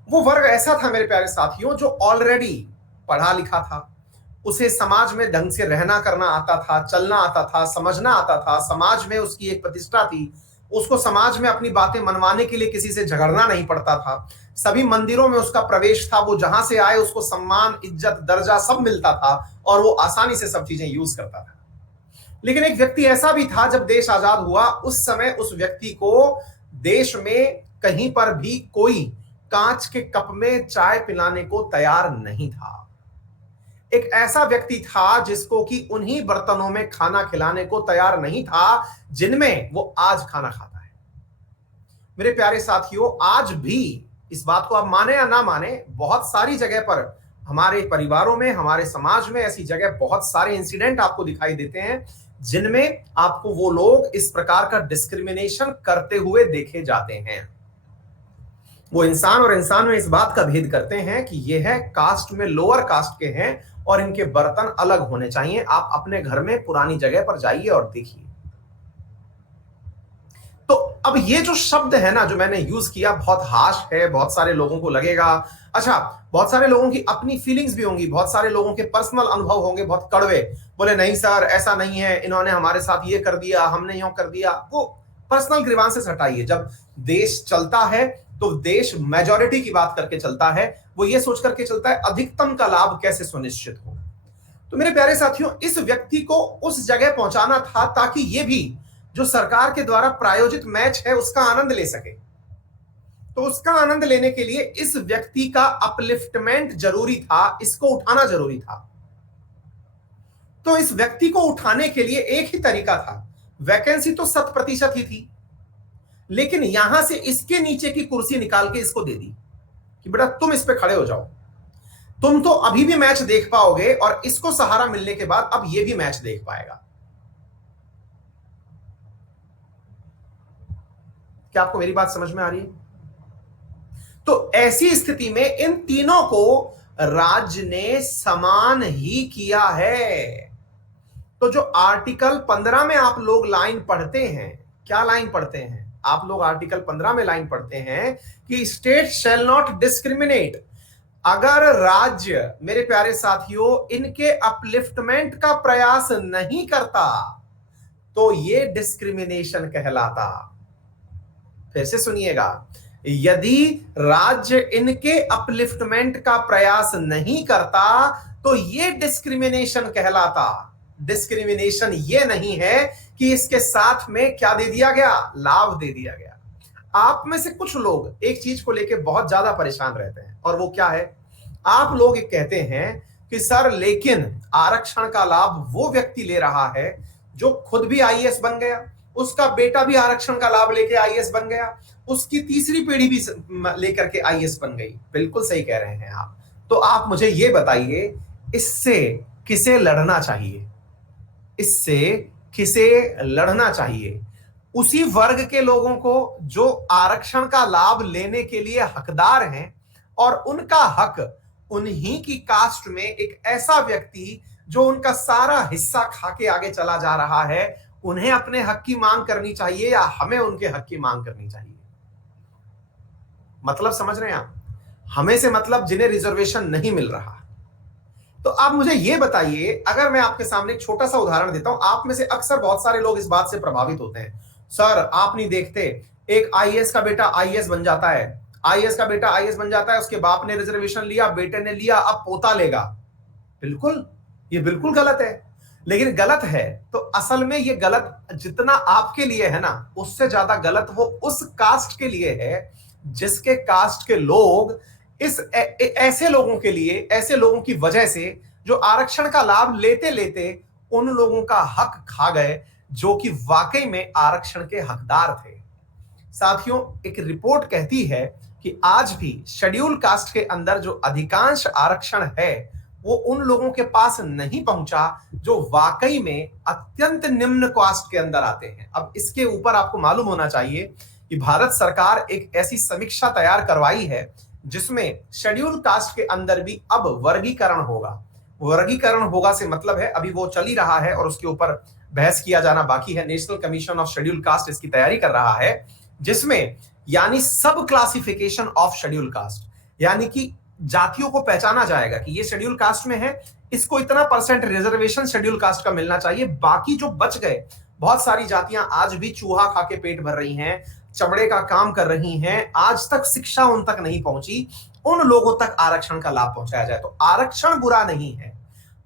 वो वर्ग ऐसा था मेरे प्यारे साथियों जो ऑलरेडी पढ़ा लिखा था, उसे समाज में ढंग से रहना करना आता था, चलना आता था, समझना आता था, समाज में उसकी एक प्रतिष्ठा थी, उसको समाज में अपनी बातें मनवाने के लिए किसी से झगड़ना नहीं पड़ता था, सभी मंदिरों में उसका प्रवेश था, वो जहां से आए उसको सम्मान, इज्जत, दर्जा सब मिलता था और वो आसानी से सब चीजें यूज करता था। लेकिन एक व्यक्ति ऐसा भी था, जब देश आजाद हुआ उस समय उस व्यक्ति को देश में कहीं पर भी कोई कांच के कप में चाय पिलाने को तैयार नहीं था। एक ऐसा व्यक्ति था जिसको कि उन्हीं बर्तनों में खाना खिलाने को तैयार नहीं था जिनमें वो आज खाना खाता है। मेरे प्यारे साथियों, आज भी इस बात को आप माने या ना माने, बहुत सारी जगह पर हमारे परिवारों में, हमारे समाज में ऐसी जगह बहुत सारे इंसिडेंट आपको दिखाई देते हैं जिनमें आपको वो लोग इस प्रकार का डिस्क्रिमिनेशन करते हुए देखे जाते हैं। वो इंसान और इंसान में इस बात का भेद करते हैं कि ये है कास्ट में लोअर कास्ट के हैं और इनके बर्तन अलग होने चाहिए। आप अपने घर में पुरानी जगह पर जाइए और देखिए। तो अब ये जो शब्द है ना जो मैंने यूज किया, बहुत हार्श है, बहुत सारे लोगों को लगेगा, अच्छा बहुत सारे लोगों की अपनी फीलिंग्स भी होंगी, बहुत सारे लोगों के पर्सनल अनुभव होंगे बहुत कड़वे, बोले नहीं सर ऐसा नहीं है, इन्होंने हमारे साथ ये कर दिया, हमने यूं कर दिया। वो पर्सनल ग्रीवांसेस हटाइए। जब देश चलता है तो देश मेजॉरिटी की बात करके चलता है, वो ये सोच करके चलता है अधिकतम का लाभ कैसे सुनिश्चित हो। तो मेरे प्यारे साथियों, इस व्यक्ति को उस जगह पहुंचाना था ताकि ये भी जो सरकार के द्वारा प्रायोजित मैच है उसका आनंद ले सके। तो उसका आनंद लेने के लिए इस व्यक्ति का अपलिफ्टमेंट जरूरी था, इसको उठाना जरूरी था। तो इस व्यक्ति को उठाने के लिए एक ही तरीका था, वैकेंसी तो 100% ही थी, लेकिन यहां से इसके नीचे की कुर्सी निकाल के इसको दे दी कि बेटा तुम इस पे खड़े हो जाओ, तुम तो अभी भी मैच देख पाओगे और इसको सहारा मिलने के बाद अब ये भी मैच देख पाएगा। क्या आपको मेरी बात समझ में आ रही है? तो ऐसी स्थिति में इन तीनों को राज्य ने समान ही किया है। तो जो आर्टिकल 15 में आप लोग लाइन पढ़ते हैं, क्या लाइन पढ़ते हैं आप लोग? आर्टिकल 15 में लाइन पढ़ते हैं कि स्टेट शैल नॉट डिस्क्रिमिनेट। अगर राज्य, मेरे प्यारे साथियों, इनके अपलिफ्टमेंट का प्रयास नहीं करता तो ये डिस्क्रिमिनेशन कहलाता। फिर से सुनिएगा, यदि राज्य इनके अपलिफ्टमेंट का प्रयास नहीं करता तो ये डिस्क्रिमिनेशन कहलाता। डिस्क्रिमिनेशन ये नहीं है कि इसके साथ में क्या दे दिया गया, लाभ दे दिया गया। आप में से कुछ लोग एक चीज को लेकर बहुत ज्यादा परेशान रहते हैं, और वो क्या है, आप लोग एक कहते हैं कि सर लेकिन आरक्षण का लाभ वो व्यक्ति ले रहा है जो खुद भी आईएएस बन गया, उसका बेटा भी आरक्षण का लाभ लेके आईएएस बन गया, उसकी तीसरी पीढ़ी भी लेकर के आईएएस बन गई। बिल्कुल सही कह रहे हैं आप। तो आप मुझे ये बताइए, इससे किसे लड़ना चाहिए? इससे किसे लड़ना चाहिए? उसी वर्ग के लोगों को जो आरक्षण का लाभ लेने के लिए हकदार हैं, और उनका हक उन्हीं की कास्ट में एक ऐसा व्यक्ति जो उनका सारा हिस्सा खा के आगे चला जा रहा है, उन्हें अपने हक की मांग करनी चाहिए या हमें उनके हक की मांग करनी चाहिए? मतलब समझ रहे हैं आप? हमें से मतलब जिन्हें रिजर्वेशन नहीं मिल रहा। तो आप मुझे यह बताइए, अगर मैं आपके सामने एक छोटा सा उदाहरण देता हूं, आप में से अक्सर बहुत सारे लोग इस बात से प्रभावित होते हैं, सर आप नहीं देखते एक आईएएस का बेटा आईएएस बन जाता है, आईएएस का बेटा आईएएस बन जाता है, उसके बाप ने रिजर्वेशन लिया, बेटे ने लिया, अब पोता लेगा। बिल्कुल, ये बिल्कुल गलत है। लेकिन गलत है तो असल में ये गलत जितना आपके लिए है ना, उससे ज्यादा गलत वो उस कास्ट के लिए है जिसके कास्ट के लोग इस ऐसे लोगों के लिए, ऐसे लोगों की वजह से जो आरक्षण का लाभ लेते लेते उन लोगों का हक खा गए जो कि वाकई में आरक्षण के हकदार थे। साथियों, एक रिपोर्ट कहती है कि आज भी शेड्यूल कास्ट के अंदर जो अधिकांश आरक्षण है वो उन लोगों के पास नहीं पहुंचा जो वाकई में अत्यंत निम्न कास्ट के अंदर आते हैं। अब इसके ऊपर आपको मालूम होना चाहिए कि भारत सरकार एक ऐसी समीक्षा तैयार करवाई है जिसमें शेड्यूल कास्ट के अंदर भी अब वर्गीकरण होगा। वर्गीकरण होगा से मतलब है, अभी वो चल ही रहा है और उसके ऊपर बहस किया जाना बाकी है। National commission of schedule caste इसकी तैयारी कर रहा है, जिसमें यानी सब क्लासिफिकेशन ऑफ शेड्यूल कास्ट, यानी कि जातियों को पहचाना जाएगा कि ये शेड्यूल कास्ट में है, इसको इतना परसेंट रिजर्वेशन शेड्यूल कास्ट का मिलना चाहिए। बाकी जो बच गए, बहुत सारी जातियां आज भी चूहा खा के पेट भर रही हैं, चमड़े का काम कर रही हैं, आज तक शिक्षा उन तक नहीं पहुंची, उन लोगों तक आरक्षण का लाभ पहुंचाया जाए। तो आरक्षण बुरा नहीं है,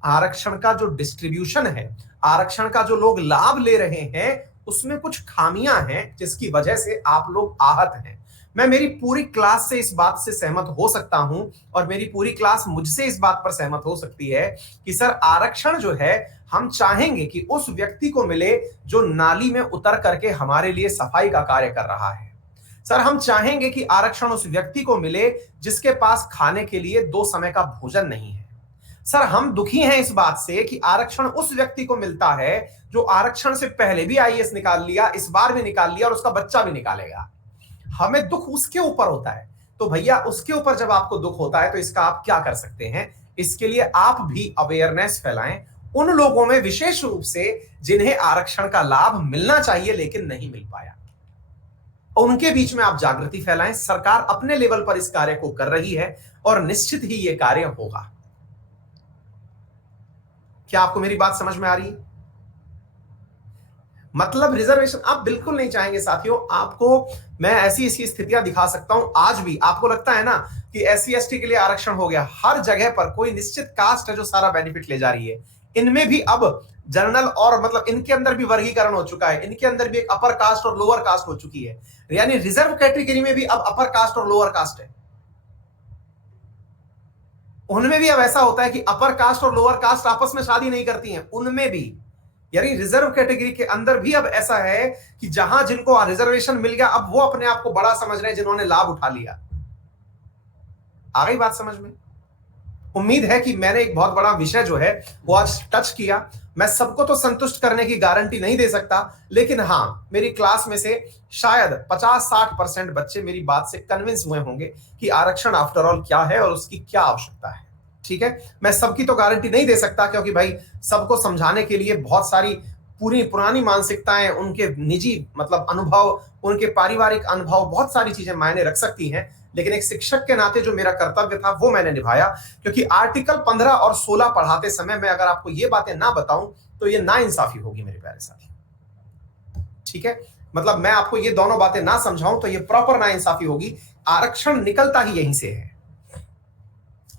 आरक्षण का जो डिस्ट्रीब्यूशन है, आरक्षण का जो लोग लाभ ले रहे हैं, उसमें कुछ खामियां हैं जिसकी वजह से आप लोग आहत हैं। मैं मेरी पूरी क्लास से इस बात से सहमत हो सकता हूं और मेरी पूरी क्लास मुझसे इस बात पर सहमत हो सकती है कि सर आरक्षण जो है, हम चाहेंगे कि उस व्यक्ति को मिले जो नाली में उतर करके हमारे लिए सफाई का कार्य कर रहा है। सर हम चाहेंगे कि आरक्षण उस व्यक्ति को मिले जिसके पास खाने के लिए 2 समय का भोजन नहीं है। सर हम दुखी हैं इस बात से कि आरक्षण उस व्यक्ति को मिलता है जो आरक्षण से पहले भी आईएएस निकाल लिया, इस बार भी निकाल लिया और उसका बच्चा भी निकालेगा। हमें दुख उसके ऊपर होता है। तो भैया उसके ऊपर जब आपको दुख होता है तो इसका आप क्या कर सकते हैं? इसके लिए आप भी अवेयरनेस फैलाएं उन लोगों में, विशेष रूप से जिन्हें आरक्षण का लाभ मिलना चाहिए लेकिन नहीं मिल पाया, उनके बीच में आप जागृति फैलाएं। सरकार अपने लेवल पर इस कार्य को कर रही है और निश्चित ही यह कार्य होगा। क्या आपको मेरी बात समझ में आ रही है? मतलब रिजर्वेशन आप बिल्कुल नहीं चाहेंगे साथियों। आपको मैं ऐसी ऐसी स्थितियां दिखा सकता हूं, आज भी आपको लगता है ना कि एससी एसटी के लिए आरक्षण हो गया, हर जगह पर कोई निश्चित कास्ट है जो सारा बेनिफिट ले जा रही है। इनमें भी अब जनरल और मतलब इनके अंदर भी वर्गीकरण हो चुका है, इनके अंदर भी एक अपर कास्ट और लोअर कास्ट हो चुकी है, यानी रिजर्व कैटेगरी में भी अब अपर कास्ट और लोअर कास्ट है। उनमें भी अब ऐसा होता है कि अपर कास्ट और लोअर कास्ट आपस में शादी नहीं करती हैं, उनमें भी, यानी रिजर्व कैटेगरी के अंदर भी अब ऐसा है कि जहां जिनको रिजर्वेशन मिल गया अब वो अपने आप को बड़ा समझ रहे हैं जिन्होंने लाभ उठा लिया। आ गई बात समझ में? उम्मीद है कि मैंने एक बहुत बड़ा विषय जो है वो आज टच किया। मैं सबको तो संतुष्ट करने की गारंटी नहीं दे सकता, लेकिन हां मेरी क्लास में से शायद 50-60% बच्चे मेरी बात से कन्विंस हुए होंगे कि आरक्षण आफ्टर ऑल क्या है और उसकी क्या आवश्यकता है। ठीक है, मैं सबकी तो गारंटी नहीं दे सकता क्योंकि भाई सबको समझाने के लिए बहुत सारी पूरी पुरानी मानसिकताएं, उनके निजी मतलब अनुभव, उनके पारिवारिक अनुभव, बहुत सारी चीजें मायने रख सकती हैं। लेकिन एक शिक्षक के नाते जो मेरा कर्तव्य था वो मैंने निभाया, क्योंकि आर्टिकल 15 और 16 पढ़ाते समय मैं अगर आपको ये बातें ना बताऊं तो ये नाइंसाफी होगी मेरे प्यारे साथी। ठीक है, मतलब मैं आपको ये दोनों बातें ना समझाऊं तो ये प्रॉपर नाइंसाफी होगी। आरक्षण निकलता ही यहीं से है।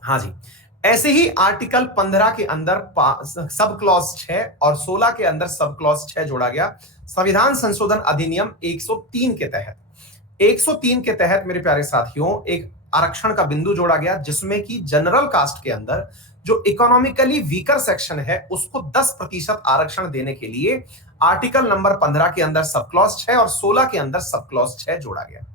हाँ जी, ऐसे ही आर्टिकल 15 के अंदर सब क्लॉज 6 और 16 के अंदर सब क्लॉज 6 जोड़ा गया संविधान संशोधन अधिनियम 103 के तहत। 103 के तहत मेरे प्यारे साथियों एक आरक्षण का बिंदु जोड़ा गया जिसमें कि जनरल कास्ट के अंदर जो इकोनॉमिकली वीकर सेक्शन है उसको 10% आरक्षण देने के लिए आर्टिकल नंबर 15 के अंदर सब क्लॉज 6 और 16 के अंदर सब क्लॉज 6 जोड़ा गया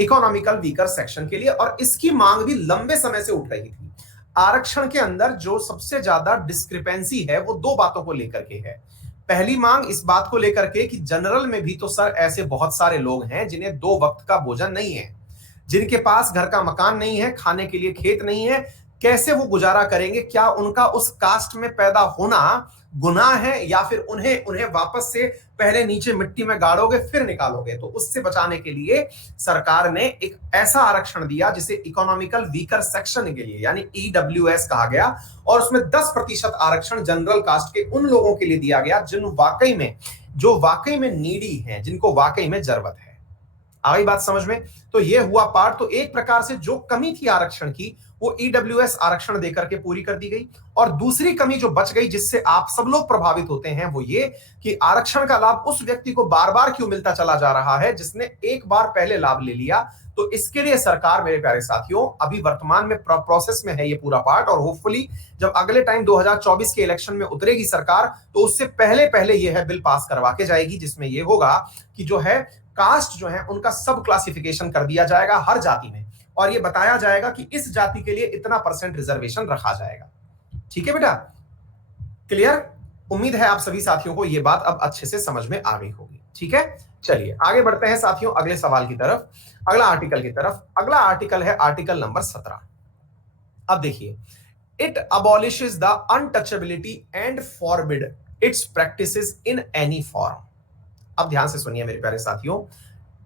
इकोनॉमिकल वीकर सेक्शन के लिए। और इसकी मांग भी लंबे समय से उठ रही थी। आरक्षण के अंदर जो सबसे ज्यादा डिस्क्रिपेंसी है वो 2 बातों को लेकर के है। पहली मांग इस बात को लेकर के कि जनरल में भी तो सर ऐसे बहुत सारे लोग हैं जिन्हें 2 वक्त का भोजन नहीं है, जिनके पास घर का मकान नहीं है, खाने के लिए खेत नहीं है, कैसे वो गुजारा करेंगे? क्या उनका उस कास्ट में पैदा होना गुनाह है या फिर उन्हें वापस से पहले नीचे मिट्टी में गाड़ोगे फिर निकालोगे? तो उससे बचाने के लिए सरकार ने एक ऐसा आरक्षण दिया जिसे इकोनॉमिकल वीकर सेक्शन के लिए यानी ईडब्ल्यूएस कहा गया, और उसमें 10% आरक्षण जनरल कास्ट के उन लोगों के लिए दिया गया जो वाकई में नीडी हैं, जिनको वाकई में जरूरत है। आ गई बात समझ में? तो ये हुआ पार्ट। तो एक प्रकार से जो कमी थी आरक्षण की वो ईडब्ल्यूएस आरक्षण देकर के पूरी कर दी गई। और दूसरी कमी जो बच गई जिससे आप सब लोग प्रभावित होते हैं वो ये कि आरक्षण का लाभ उस व्यक्ति को बार बार क्यों मिलता चला जा रहा है जिसने एक बार पहले लाभ ले लिया। तो इसके लिए सरकार मेरे प्यारे साथियों अभी वर्तमान में प्रोसेस में है ये पूरा पार्ट, और होपफुली जब अगले टाइम 2024 के इलेक्शन में उतरेगी सरकार तो उससे पहले पहले ये है बिल पास करवा के जाएगी, जिसमें ये होगा कि जो है कास्ट जो है उनका सब क्लासिफिकेशन कर दिया जाएगा हर जाति में, और ये बताया जाएगा कि इस जाति के लिए इतना % रिजर्वेशन रखा जाएगा। ठीक है बेटा, क्लियर? उम्मीद है आप सभी साथियों को ये बात अब अच्छे से समझ में आ गई होगी। ठीक है, चलिए आगे बढ़ते हैं साथियों अगले सवाल की तरफ, अगला आर्टिकल की तरफ। अगला आर्टिकल है आर्टिकल नंबर 17। अब देखिए, it अबॉलिशेस the untouchability and forbid it's practices in any form. अब ध्यान से सुनिए मेरे प्यारे साथियों,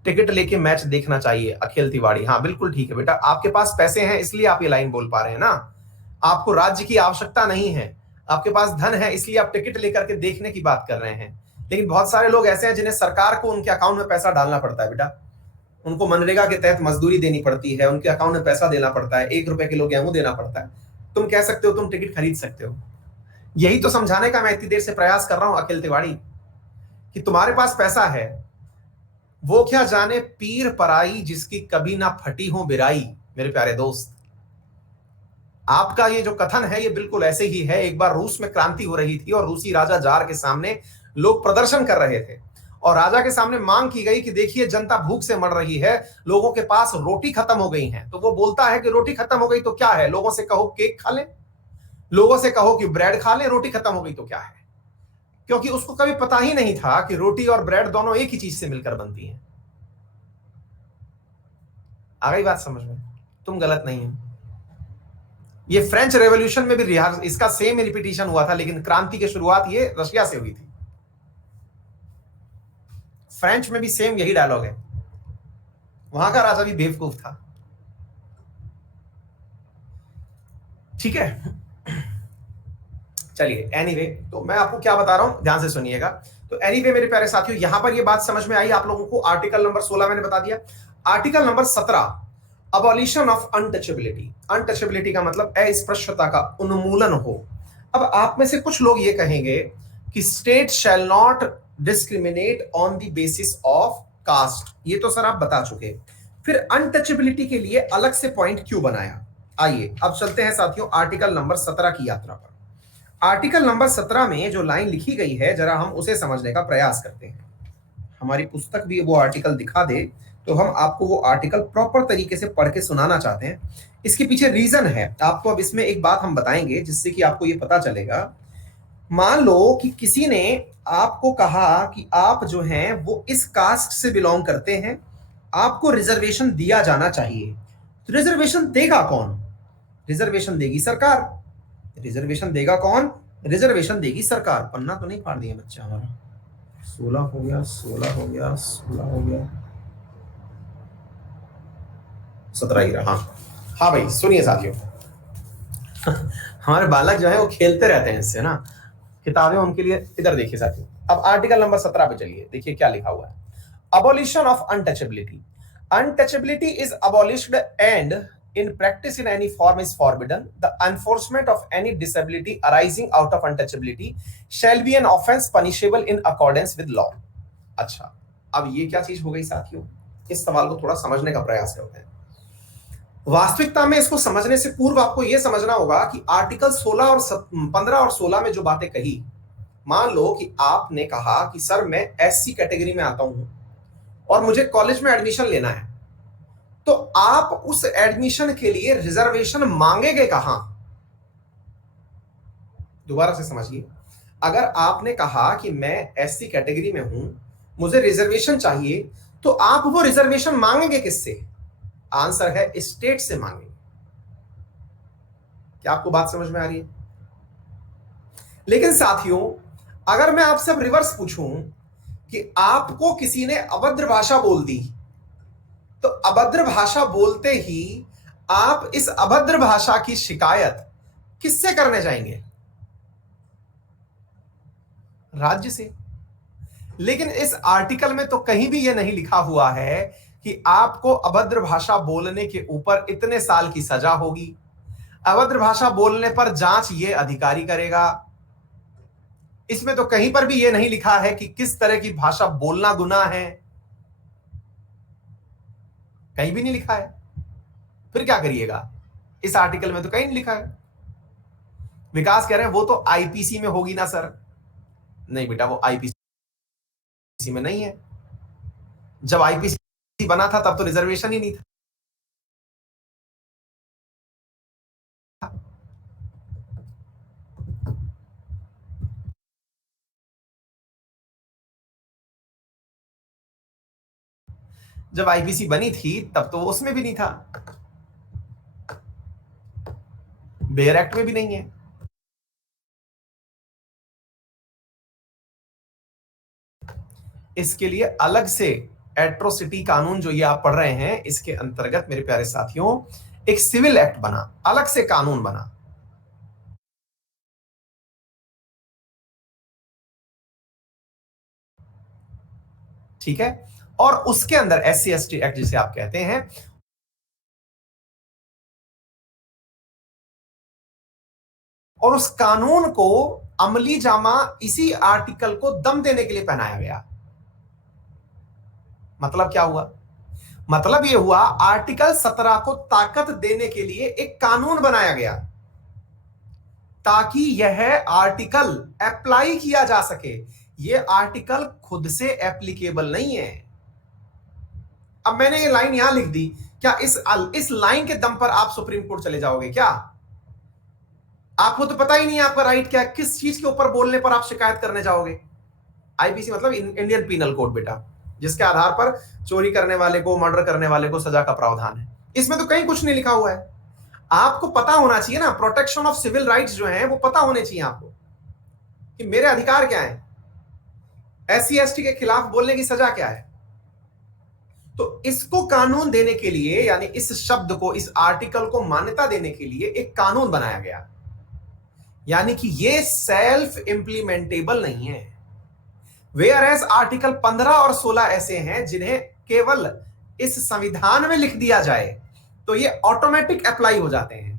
टिकट लेके मैच देखना चाहिए अखिल तिवारी। हाँ बिल्कुल ठीक है बेटा, आपके पास पैसे हैं इसलिए आप ये लाइन बोल पा रहे हैं ना। आपको राज्य की आवश्यकता नहीं है, आपके पास धन है, इसलिए आप टिकट लेकर के देखने की बात कर रहे हैं। लेकिन बहुत सारे लोग ऐसे हैं जिन्हें सरकार को उनके अकाउंट में पैसा डालना पड़ता है बेटा। उनको मनरेगा के तहत मजदूरी देनी पड़ती है, उनके अकाउंट में पैसा देना पड़ता है, 1 रुपए किलो गेहूं देना पड़ता है। तुम कह सकते हो तुम टिकट खरीद सकते हो। यही तो समझाने का मैं इतनी देर से प्रयास कर रहा हूं अखिल तिवारी, कि तुम्हारे पास पैसा है, वो क्या जाने पीर पराई जिसकी कभी ना फटी हो बिराई। मेरे प्यारे दोस्त, आपका ये जो कथन है ये बिल्कुल ऐसे ही है। एक बार रूस में क्रांति हो रही थी और रूसी राजा जार के सामने लोग प्रदर्शन कर रहे थे और राजा के सामने मांग की गई कि देखिए जनता भूख से मर रही है, लोगों के पास रोटी खत्म हो गई है। तो वो बोलता है कि रोटी खत्म हो गई तो क्या है, लोगों से कहो केक खा लें, लोगों से कहो कि ब्रेड खा लें, रोटी खत्म हो गई तो क्या है। क्योंकि उसको कभी पता ही नहीं था कि रोटी और ब्रेड दोनों एक ही चीज से मिलकर बनती हैं। आ गई बात समझ में? तुम गलत नहीं है। ये फ्रेंच रेवोल्यूशन में भी इसका सेम रिपीटिशन हुआ था, लेकिन क्रांति की शुरुआत ये रशिया से हुई थी। फ्रेंच में भी सेम यही डायलॉग है। वहां का राजा भी बेवकूफ था। ठीक है, चलिए एनीवे, तो मैं आपको क्या बता रहा हूं ध्यान से सुनिएगा। तो एनीवे मेरे प्यारे साथियों, यहां पर ये बात समझ में आई आप लोगों को। आर्टिकल नंबर 16 मैंने बता दिया। Article number 17, abolition of untouchability. Untouchability का मतलब अस्पृश्यता का उन्मूलन हो। अब आप में से कुछ लोग ये कहेंगे कि state shall not discriminate on the basis of caste. ये तो सर आप बता चुके। फिर अनटचेबिलिटी के लिए अलग से पॉइंट क्यों बनाया? आइए अब चलते हैं साथियों आर्टिकल नंबर 17 की यात्रा पर। आर्टिकल नंबर 17 में जो लाइन लिखी गई है जरा हम उसे समझने का प्रयास करते हैं। हमारी पुस्तक भी वो आर्टिकल दिखा दे तो हम आपको वो आर्टिकल प्रॉपर तरीके से पढ़ के सुनाना चाहते हैं। इसके पीछे रीजन है आपको। अब इसमें एक बात हम बताएंगे जिससे कि आपको ये पता चलेगा। मान लो कि किसी ने आपको कहा कि आप जो हैं वो इस कास्ट से बिलोंग करते हैं, आपको रिजर्वेशन दिया जाना चाहिए। तो रिजर्वेशन देगा कौन? रिजर्वेशन देगी सरकार। रिजर्वेशन देगा कौन? रिजर्वेशन देगी सरकार। पन्ना तो नहीं फाड़ दिया बच्चा हमारा। 16 हो गया, 16 हो गया, 16 हो गया, 17 ही रहा। हाँ भाई सुनिए साथियों, हमारे बालक जो है वो खेलते रहते हैं इससे ना, किताबें उनके लिए। इधर देखिए साथियों, अब आर्टिकल नंबर 17 पे चलिए, देखिए क्या लिखा हुआ है। Abolition of untouchability. Untouchability is abolished and in practice in any form is forbidden. The enforcement of any disability arising out of untouchability shall be an offense punishable in accordance with law. अच्छा, अब ये क्या चीज हो गई साथियों? इस सवाल को थोड़ा समझने का प्रयास करते हैं। वास्तविकता में इसको समझने से पूर्व आपको यह समझना होगा कि आर्टिकल 16 और 15 और 16 में जो बातें कही, मान लो कि आपने कहा कि सर मैं एससी कैटेगरी में आता हूं और मुझे कॉलेज में एडमिशन लेना है, तो आप उस एडमिशन के लिए रिजर्वेशन मांगेंगे कहां? दोबारा से समझिए, अगर आपने कहा कि मैं एससी कैटेगरी में हूं, मुझे रिजर्वेशन चाहिए, तो आप वो रिजर्वेशन मांगेंगे किससे? आंसर है स्टेट से मांगेंगे। क्या आपको बात समझ में आ रही है? लेकिन साथियों, अगर मैं आपसे अब रिवर्स पूछूं कि आपको किसी ने अभद्र भाषा बोल दी, तो अभद्र भाषा बोलते ही आप इस अभद्र भाषा की शिकायत किससे करने जाएंगे? राज्य से। लेकिन इस आर्टिकल में तो कहीं भी यह नहीं लिखा हुआ है कि आपको अभद्र भाषा बोलने के ऊपर इतने साल की सजा होगी। अभद्र भाषा बोलने पर जांच ये अधिकारी करेगा। इसमें तो कहीं पर भी यह नहीं लिखा है कि किस तरह की भाषा बोलना गुनाह है, कहीं भी नहीं लिखा है। फिर क्या करिएगा? इस आर्टिकल में तो कहीं नहीं लिखा है। विकास कह रहे हैं वो तो आईपीसी में होगी ना सर। नहीं बेटा, वो आईपीसी में नहीं है। जब आईपीसी बना था तब तो रिजर्वेशन ही नहीं था। जब आईपीसी बनी थी तब तो उसमें भी नहीं था, बेयर एक्ट में भी नहीं है। इसके लिए अलग से एट्रोसिटी कानून जो ये आप पढ़ रहे हैं, इसके अंतर्गत मेरे प्यारे साथियों एक सिविल एक्ट बना, अलग से कानून बना। ठीक है, और उसके अंदर SC/ST एक्ट जिसे आप कहते हैं, और उस कानून को अमली जामा इसी आर्टिकल को दम देने के लिए पहनाया गया। मतलब क्या हुआ? मतलब यह हुआ आर्टिकल 17 को ताकत देने के लिए एक कानून बनाया गया ताकि यह आर्टिकल अप्लाई किया जा सके। यह आर्टिकल खुद से एप्लीकेबल नहीं है। अब मैंने ये लाइन यहां लिख दी, क्या इस लाइन के दम पर आप सुप्रीम कोर्ट चले जाओगे क्या? आपको तो पता ही नहीं है आपका राइट क्या है, किस चीज के ऊपर बोलने पर आप शिकायत करने जाओगे? IPC मतलब इंडियन पीनल कोड बेटा, जिसके आधार पर चोरी करने वाले को, मर्डर करने वाले को सजा का प्रावधान है। इसमें तो कहीं कुछ नहीं लिखा हुआ है। आपको पता होना चाहिए ना, प्रोटेक्शन ऑफ सिविल राइट्स जो है वो पता होने चाहिए आपको कि मेरे अधिकार क्या है, SC/ST के खिलाफ बोलने की सजा क्या है। तो इसको कानून देने के लिए, यानी इस शब्द को, इस आर्टिकल को मान्यता देने के लिए एक कानून बनाया गया, यानी कि ये सेल्फ इंप्लीमेंटेबल नहीं है। वेयर एज आर्टिकल 15 और 16 ऐसे हैं जिन्हें केवल इस संविधान में लिख दिया जाए तो ये ऑटोमेटिक अप्लाई हो जाते हैं।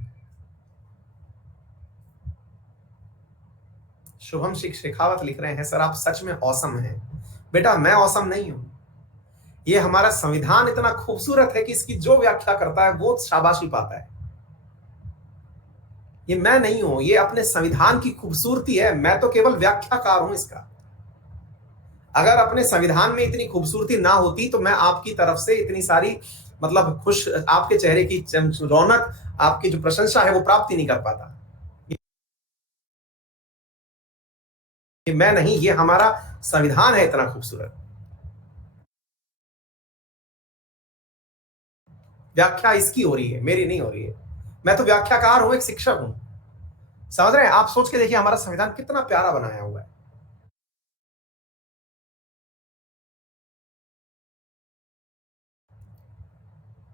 शुभम शेखावत लिख रहे हैं, सर आप सच में औसम हैं। बेटा मैं औसम नहीं हूं, ये हमारा संविधान इतना खूबसूरत है कि इसकी जो व्याख्या करता है वो शाबाशी पाता है। ये मैं नहीं हूं, ये अपने संविधान की खूबसूरती है, मैं तो केवल व्याख्याकार हूं इसका। अगर अपने संविधान में इतनी खूबसूरती ना होती तो मैं आपकी तरफ से इतनी सारी मतलब खुश, आपके चेहरे की रौनक, आपकी जो प्रशंसा है वो प्राप्त ही नहीं कर पाता। ये मैं नहीं, ये हमारा संविधान है इतना खूबसूरत। व्याख्या इसकी हो रही है, मेरी नहीं हो रही है। मैं तो व्याख्याकार हूं, एक शिक्षक हूं। समझ रहे हैं? आप सोच के देखिए हमारा संविधान कितना प्यारा बनाया हुआ है।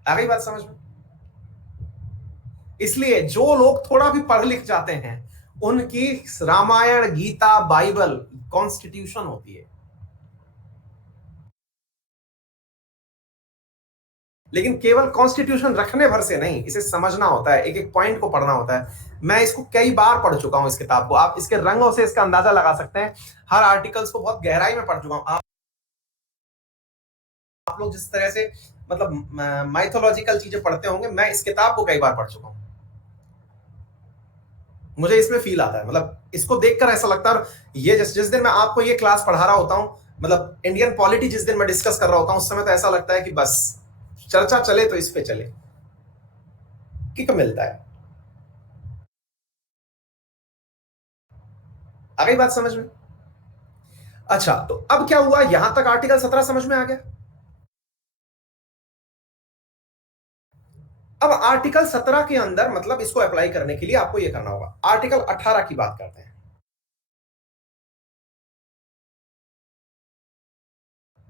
आ गई बात समझ में? इसलिए जो लोग थोड़ा भी पढ़ लिख जाते हैं उनकी रामायण, गीता, बाइबल कॉन्स्टिट्यूशन होती है। लेकिन केवल कॉन्स्टिट्यूशन रखने भर से नहीं, इसे समझना होता है, एक एक पॉइंट को पढ़ना होता है। मैं इसको कई बार पढ़ चुका हूं इस किताब को, आप इसके रंगों से इसका अंदाजा लगा सकते हैं। हर आर्टिकल्स को बहुत गहराई में पढ़ चुका हूं। आप लोग जिस तरह से मतलब माइथोलॉजिकल चीजें पढ़ते होंगे, मैं इस किताब को कई बार पढ़ चुका हूं। मुझे इसमें फील आता है, मतलब इसको देखकर ऐसा लगता है। ये जिस दिन मैं आपको ये क्लास पढ़ा रहा होता हूं, मतलब इंडियन पॉलिटी जिस दिन मैं डिस्कस कर रहा होता हूं, उस समय तो ऐसा लगता है कि बस चर्चा चले तो इस पे चले, किक मिलता है। आ गई बात समझ में? अच्छा, तो अब क्या हुआ, यहां तक आर्टिकल 17 समझ में आ गया। अब आर्टिकल 17 के अंदर मतलब इसको अप्लाई करने के लिए आपको यह करना होगा। आर्टिकल 18 की बात करते हैं।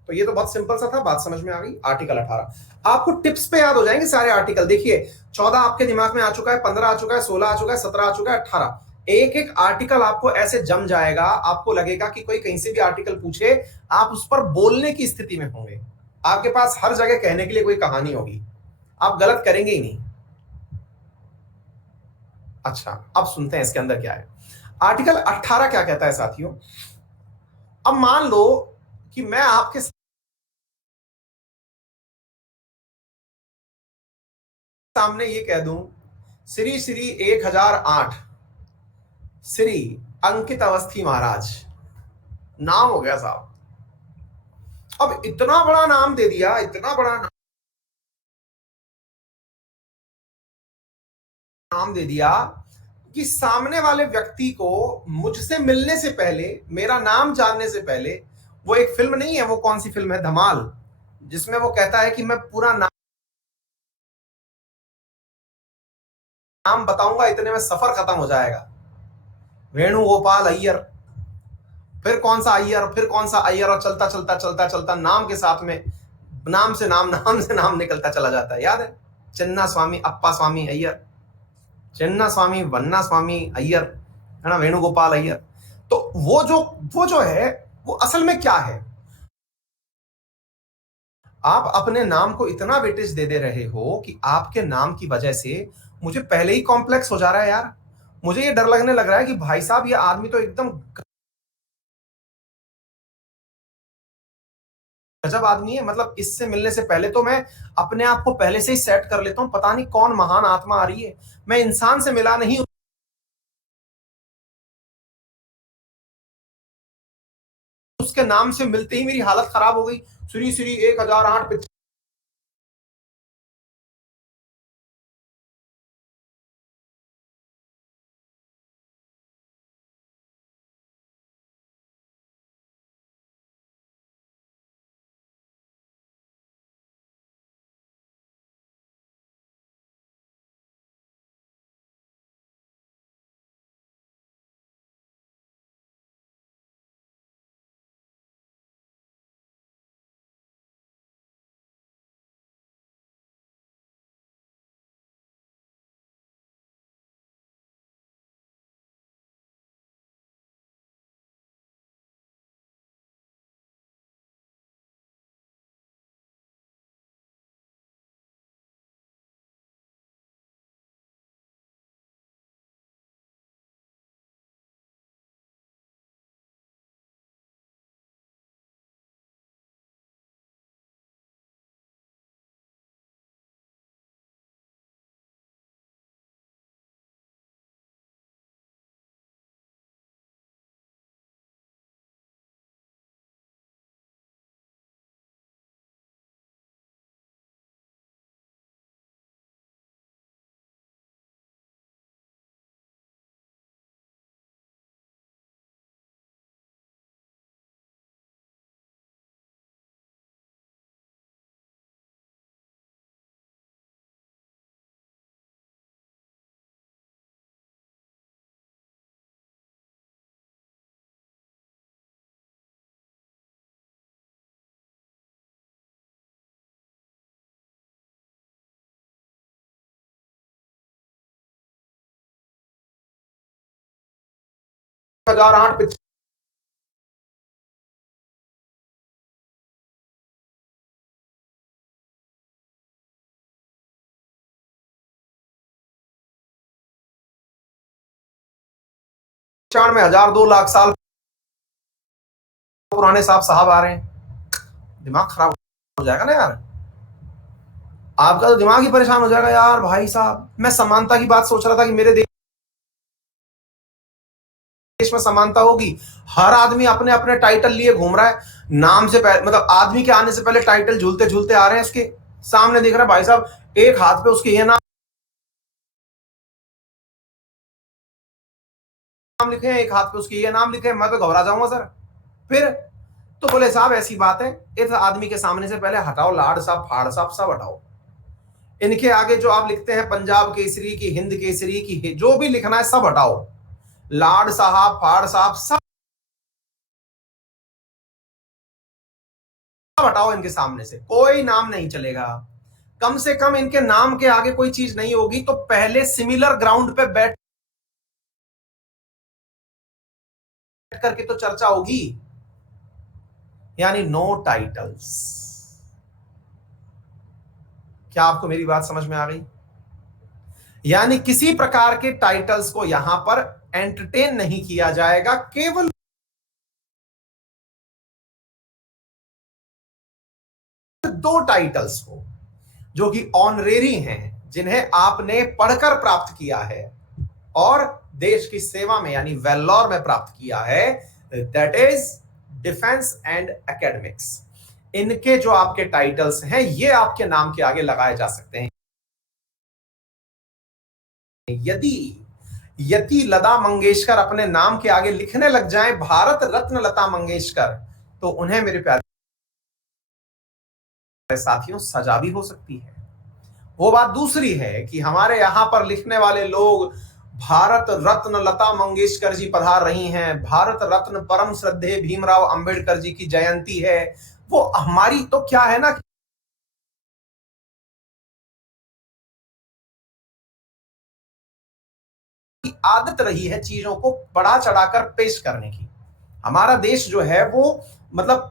तो ये तो बहुत सिंपल सा था, बात समझ में आ गई। आर्टिकल 18 आपको टिप्स पे याद हो जाएंगे सारे आर्टिकल। देखिए 14 आपके दिमाग में आ चुका है, 15 आ चुका है, 16 आ चुका है, 17 आ चुका है, 18। एक एक आर्टिकल आपको ऐसे जम जाएगा, आपको लगेगा कि कोई कहीं से भी आर्टिकल पूछे आप उस पर बोलने की स्थिति में होंगे। आपके पास हर जगह कहने के लिए कोई कहानी होगी, आप गलत करेंगे ही नहीं। अच्छा, अब सुनते हैं इसके अंदर क्या है। आर्टिकल 18 क्या कहता है साथियों। अब मान लो कि मैं आपके सामने ये कह दूं, श्री श्री 1008 श्री अंकित अवस्थी महाराज, नाम हो गया साहब। अब इतना बड़ा नाम दे दिया, इतना बड़ा नाम दे दिया कि सामने वाले व्यक्ति को मुझसे मिलने से पहले, मेरा नाम जानने से पहले, वो एक फिल्म नहीं है, वो कौन सी फिल्म है, धमाल, जिसमें वो कहता है कि मैं पूरा नाम बताऊंगा इतने में सफर खत्म हो जाएगा। वेणुगोपाल अय्यर, फिर कौन सा अय्यर, फिर कौन सा अय्यर, और चलता चलता चलता चलता नाम के साथ में नाम से नाम निकलता चला जाता है। याद है, चिन्ना स्वामी अप्पा स्वामी अय्यर, चिन्ना स्वामी वन्ना स्वामी अय्यर, है ना, वेणुगोपाल अय्यर। तो वो जो है वो असल में क्या है, आप अपने नाम को इतना वेटेज दे दे रहे हो कि आपके नाम की वजह से मुझे पहले ही कॉम्प्लेक्स हो जा रहा है यार। मुझे ये डर लगने लग रहा है कि भाई साहब ये आदमी तो एकदम गजब आदमी है। मतलब इससे मिलने से पहले तो मैं अपने आप को पहले से ही सेट कर लेता हूँ, पता नहीं कौन महान आत्मा आ रही है। मैं इंसान से मिला नहीं, उसके नाम से मिलते ही मेरी हालत खराब हो गई। श्री श्री 1008 पे हजार आठ पे में 1000 2 लाख साल पुराने साहब आ रहे हैं। दिमाग खराब हो जाएगा ना यार। आपका तो दिमाग ही परेशान हो जाएगा यार भाई साहब। मैं समानता की बात सोच रहा था कि मेरे देश में समानता होगी। हर आदमी अपने अपने टाइटल लिए घूम रहा है। नाम से पहले मतलब आदमी के आने से पहले टाइटल झूलते झूलते आ रहे हैं उसके सामने। दिख रहा है भाई साहब, एक हाथ पे उसके ये नाम लिखे हैं, एक हाथ पे उसके ये नाम लिखे हैं। मैं तो घबरा जाऊंगा सर। फिर तो बोले साहब ऐसी बात है, इस आदमी के सामने से पहले हटाओ लाड साहब फाड़ साहब सब हटाओ। इनके आगे जो आप लिखते हैं पंजाब केसरी की, हिंद केसरी की, जो भी लिखना है सब हटाओ। लाड साहब फाड़ साहब सब हटाओ। इनके सामने से कोई नाम नहीं चलेगा। कम से कम इनके नाम के आगे कोई चीज नहीं होगी तो पहले सिमिलर ग्राउंड पे बैठ करके तो चर्चा होगी। यानी नो टाइटल्स। क्या आपको मेरी बात समझ में आ गई? यानी किसी प्रकार के टाइटल्स को यहां पर एंटरटेन नहीं किया जाएगा, केवल दो टाइटल्स को जो कि ऑनरेरी हैं, जिन्हें आपने पढ़कर प्राप्त किया है और देश की सेवा में यानी वेल्लोर में प्राप्त किया है, that is defence and academics. इनके जो आपके टाइटल्स हैं ये आपके नाम के आगे लगाए जा सकते हैं। यदि यति लता मंगेशकर अपने नाम के आगे लिखने लग जाएं भारत रत्न लता मंगेशकर, तो उन्हें मेरे प्यारे साथियों सजा भी हो सकती है। वो बात दूसरी है कि हमारे यहां पर लिखने वाले लोग भारत रत्न लता मंगेशकर जी पधार रही हैं, भारत रत्न परम श्रद्धेय भीमराव अंबेडकर जी की जयंती है। वो हमारी तो क्या है ना कि आदत रही है चीजों को बढ़ा चढ़ाकर पेश करने की। हमारा देश जो है वो मतलब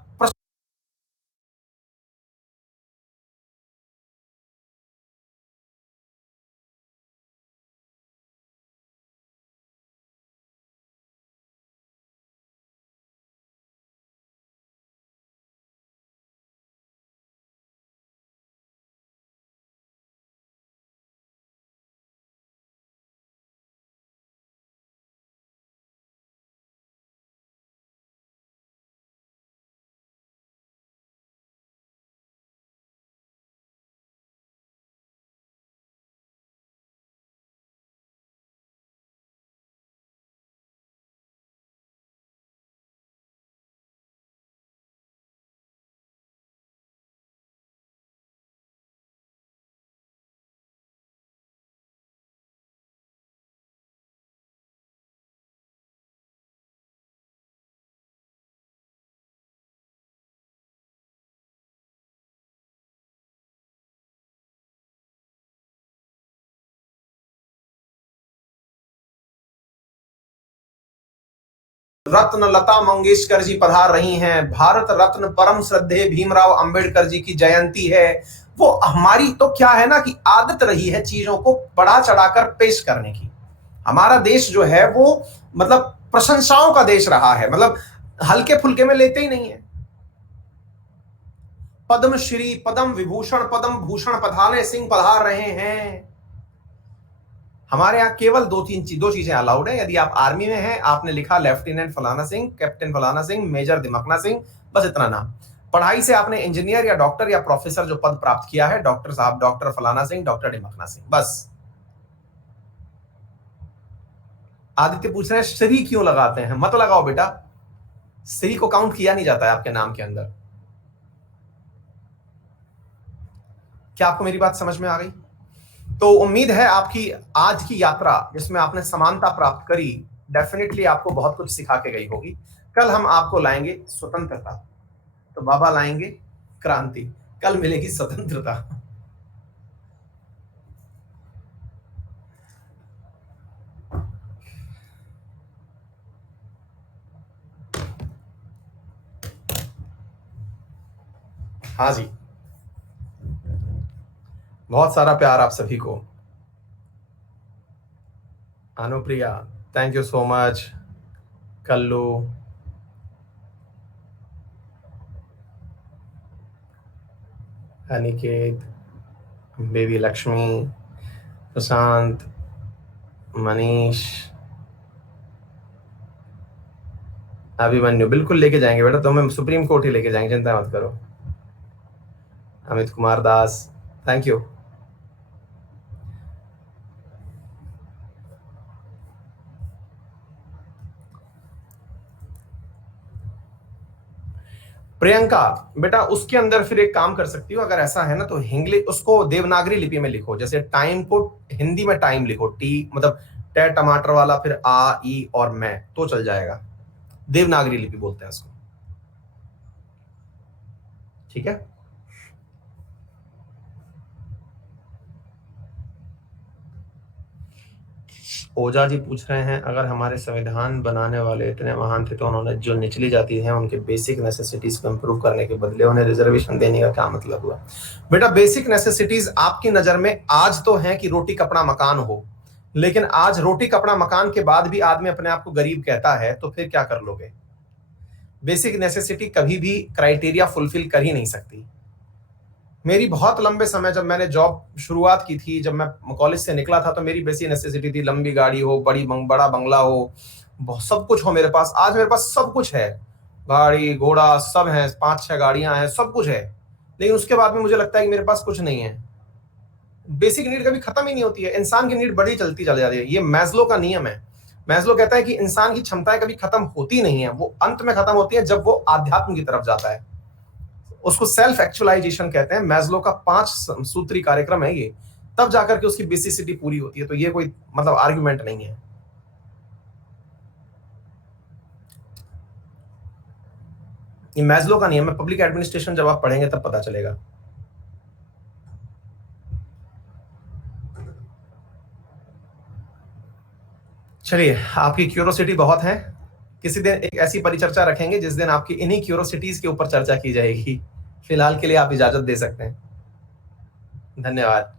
रत्न लता मंगेशकर जी पधार रही हैं, भारत रत्न परम श्रद्धेय भीमराव अंबेडकर जी की जयंती है। वो हमारी तो क्या है ना कि आदत रही है चीजों को बढ़ा चढ़ाकर पेश करने की। हमारा देश जो है वो मतलब प्रशंसाओं का देश रहा है, मतलब हल्के फुल्के में लेते ही नहीं है। पद्म श्री, पद्म विभूषण, पद्म भूषण पधाने सिंह पधार रहे हैं। हमारे यहाँ केवल दो चीजें अलाउड है। यदि आप आर्मी में हैं, आपने लिखा लेफ्टिनेंट फलाना सिंह, कैप्टन फलाना सिंह, मेजर दिमकना सिंह, बस इतना नाम। पढ़ाई से आपने इंजीनियर या डॉक्टर या प्रोफेसर जो पद प्राप्त किया है, डॉक्टर साहब, डॉक्टर फलाना सिंह, डॉक्टर दिमकना सिंह, बस। आदित्य पूछ रहे हैं श्री क्यों लगाते हैं? मत लगाओ बेटा, श्री को काउंट किया नहीं जाता है आपके नाम के अंदर। क्या आपको मेरी बात समझ में आ गई? तो उम्मीद है आपकी आज की यात्रा जिसमें आपने समानता प्राप्त करी, डेफिनेटली आपको बहुत कुछ सिखा के गई होगी। कल हम आपको लाएंगे स्वतंत्रता, तो बाबा लाएंगे क्रांति। कल मिलेगी स्वतंत्रता। हाँ जी, बहुत सारा प्यार आप सभी को। Anupriya, thank you so much. Kallu, Aniket, Baby Lakshmi, Prashant, Manish, Abhimanyu, बिल्कुल लेके जाएंगे बेटा, तुम्हें सुप्रीम कोर्ट ही लेके जाएंगे, चिंता मत करो। Amit Kumar Das, thank you. प्रियंका, बेटा उसके अंदर फिर एक काम कर सकती हो, अगर ऐसा है ना तो इंग्लिश उसको देवनागरी लिपि में लिखो। जैसे टाइम को हिंदी में टाइम लिखो, टी मतलब टे टमाटर वाला, फिर आ ई और मैं, तो चल जाएगा। देवनागरी लिपि बोलते हैं इसको, ठीक है? ओझा जी पूछ रहे हैं अगर हमारे संविधान बनाने वाले इतने महान थे तो उन्होंने जो निचली जाति हैं उनके बेसिक नेसेसिटीज को इंप्रूव करने के बदले उन्हें रिजर्वेशन देने का क्या मतलब हुआ? बेटा बेसिक नेसेसिटीज आपकी नजर में आज तो हैं कि रोटी कपड़ा मकान हो, लेकिन आज रोटी कपड़ा मकान के बाद भी आदमी अपने आप को गरीब कहता है, तो फिर क्या कर लोगे? बेसिक नेसेसिटी कभी भी क्राइटेरिया फुलफिल कर ही नहीं सकती। मेरी बहुत लंबे समय जब मैंने जॉब शुरुआत की थी, जब मैं कॉलेज से निकला था, तो मेरी बेसिक नेसेसिटी थी लंबी गाड़ी हो, बड़ा बंगला हो, सब कुछ हो मेरे पास। आज मेरे पास सब कुछ है, गाड़ी घोड़ा सब है, 5-6 गाड़ियां हैं, सब कुछ है, लेकिन उसके बाद में मुझे लगता है कि मेरे पास कुछ नहीं है। बेसिक नीड कभी खत्म ही नहीं होती है, इंसान की नीड बड़ी चलती चली जाती है। ये मैस्लो का नियम है। मैस्लो कहता है कि इंसान की क्षमताएं कभी खत्म होती नहीं है, वो अंत में खत्म होती है जब वो आध्यात्म की तरफ जाता है। उसको सेल्फ एक्चुअलाइजेशन कहते हैं। मैस्लो का 5 सूत्री कार्यक्रम है ये, तब जाकर के उसकी बेसिसिटी पूरी होती है। तो ये कोई मतलब आर्गुमेंट नहीं है। ये मैस्लो का नियम है। पब्लिक एडमिनिस्ट्रेशन जब आप पढ़ेंगे तब पता चलेगा। चलिए, आपकी क्यूरोसिटी बहुत है, किसी दिन एक ऐसी परिचर्चा रखेंगे जिस दिन आपकी इन्हीं क्यूरोसिटीज के ऊपर चर्चा की जाएगी। फिलहाल के लिए आप इजाजत दे सकते हैं। धन्यवाद।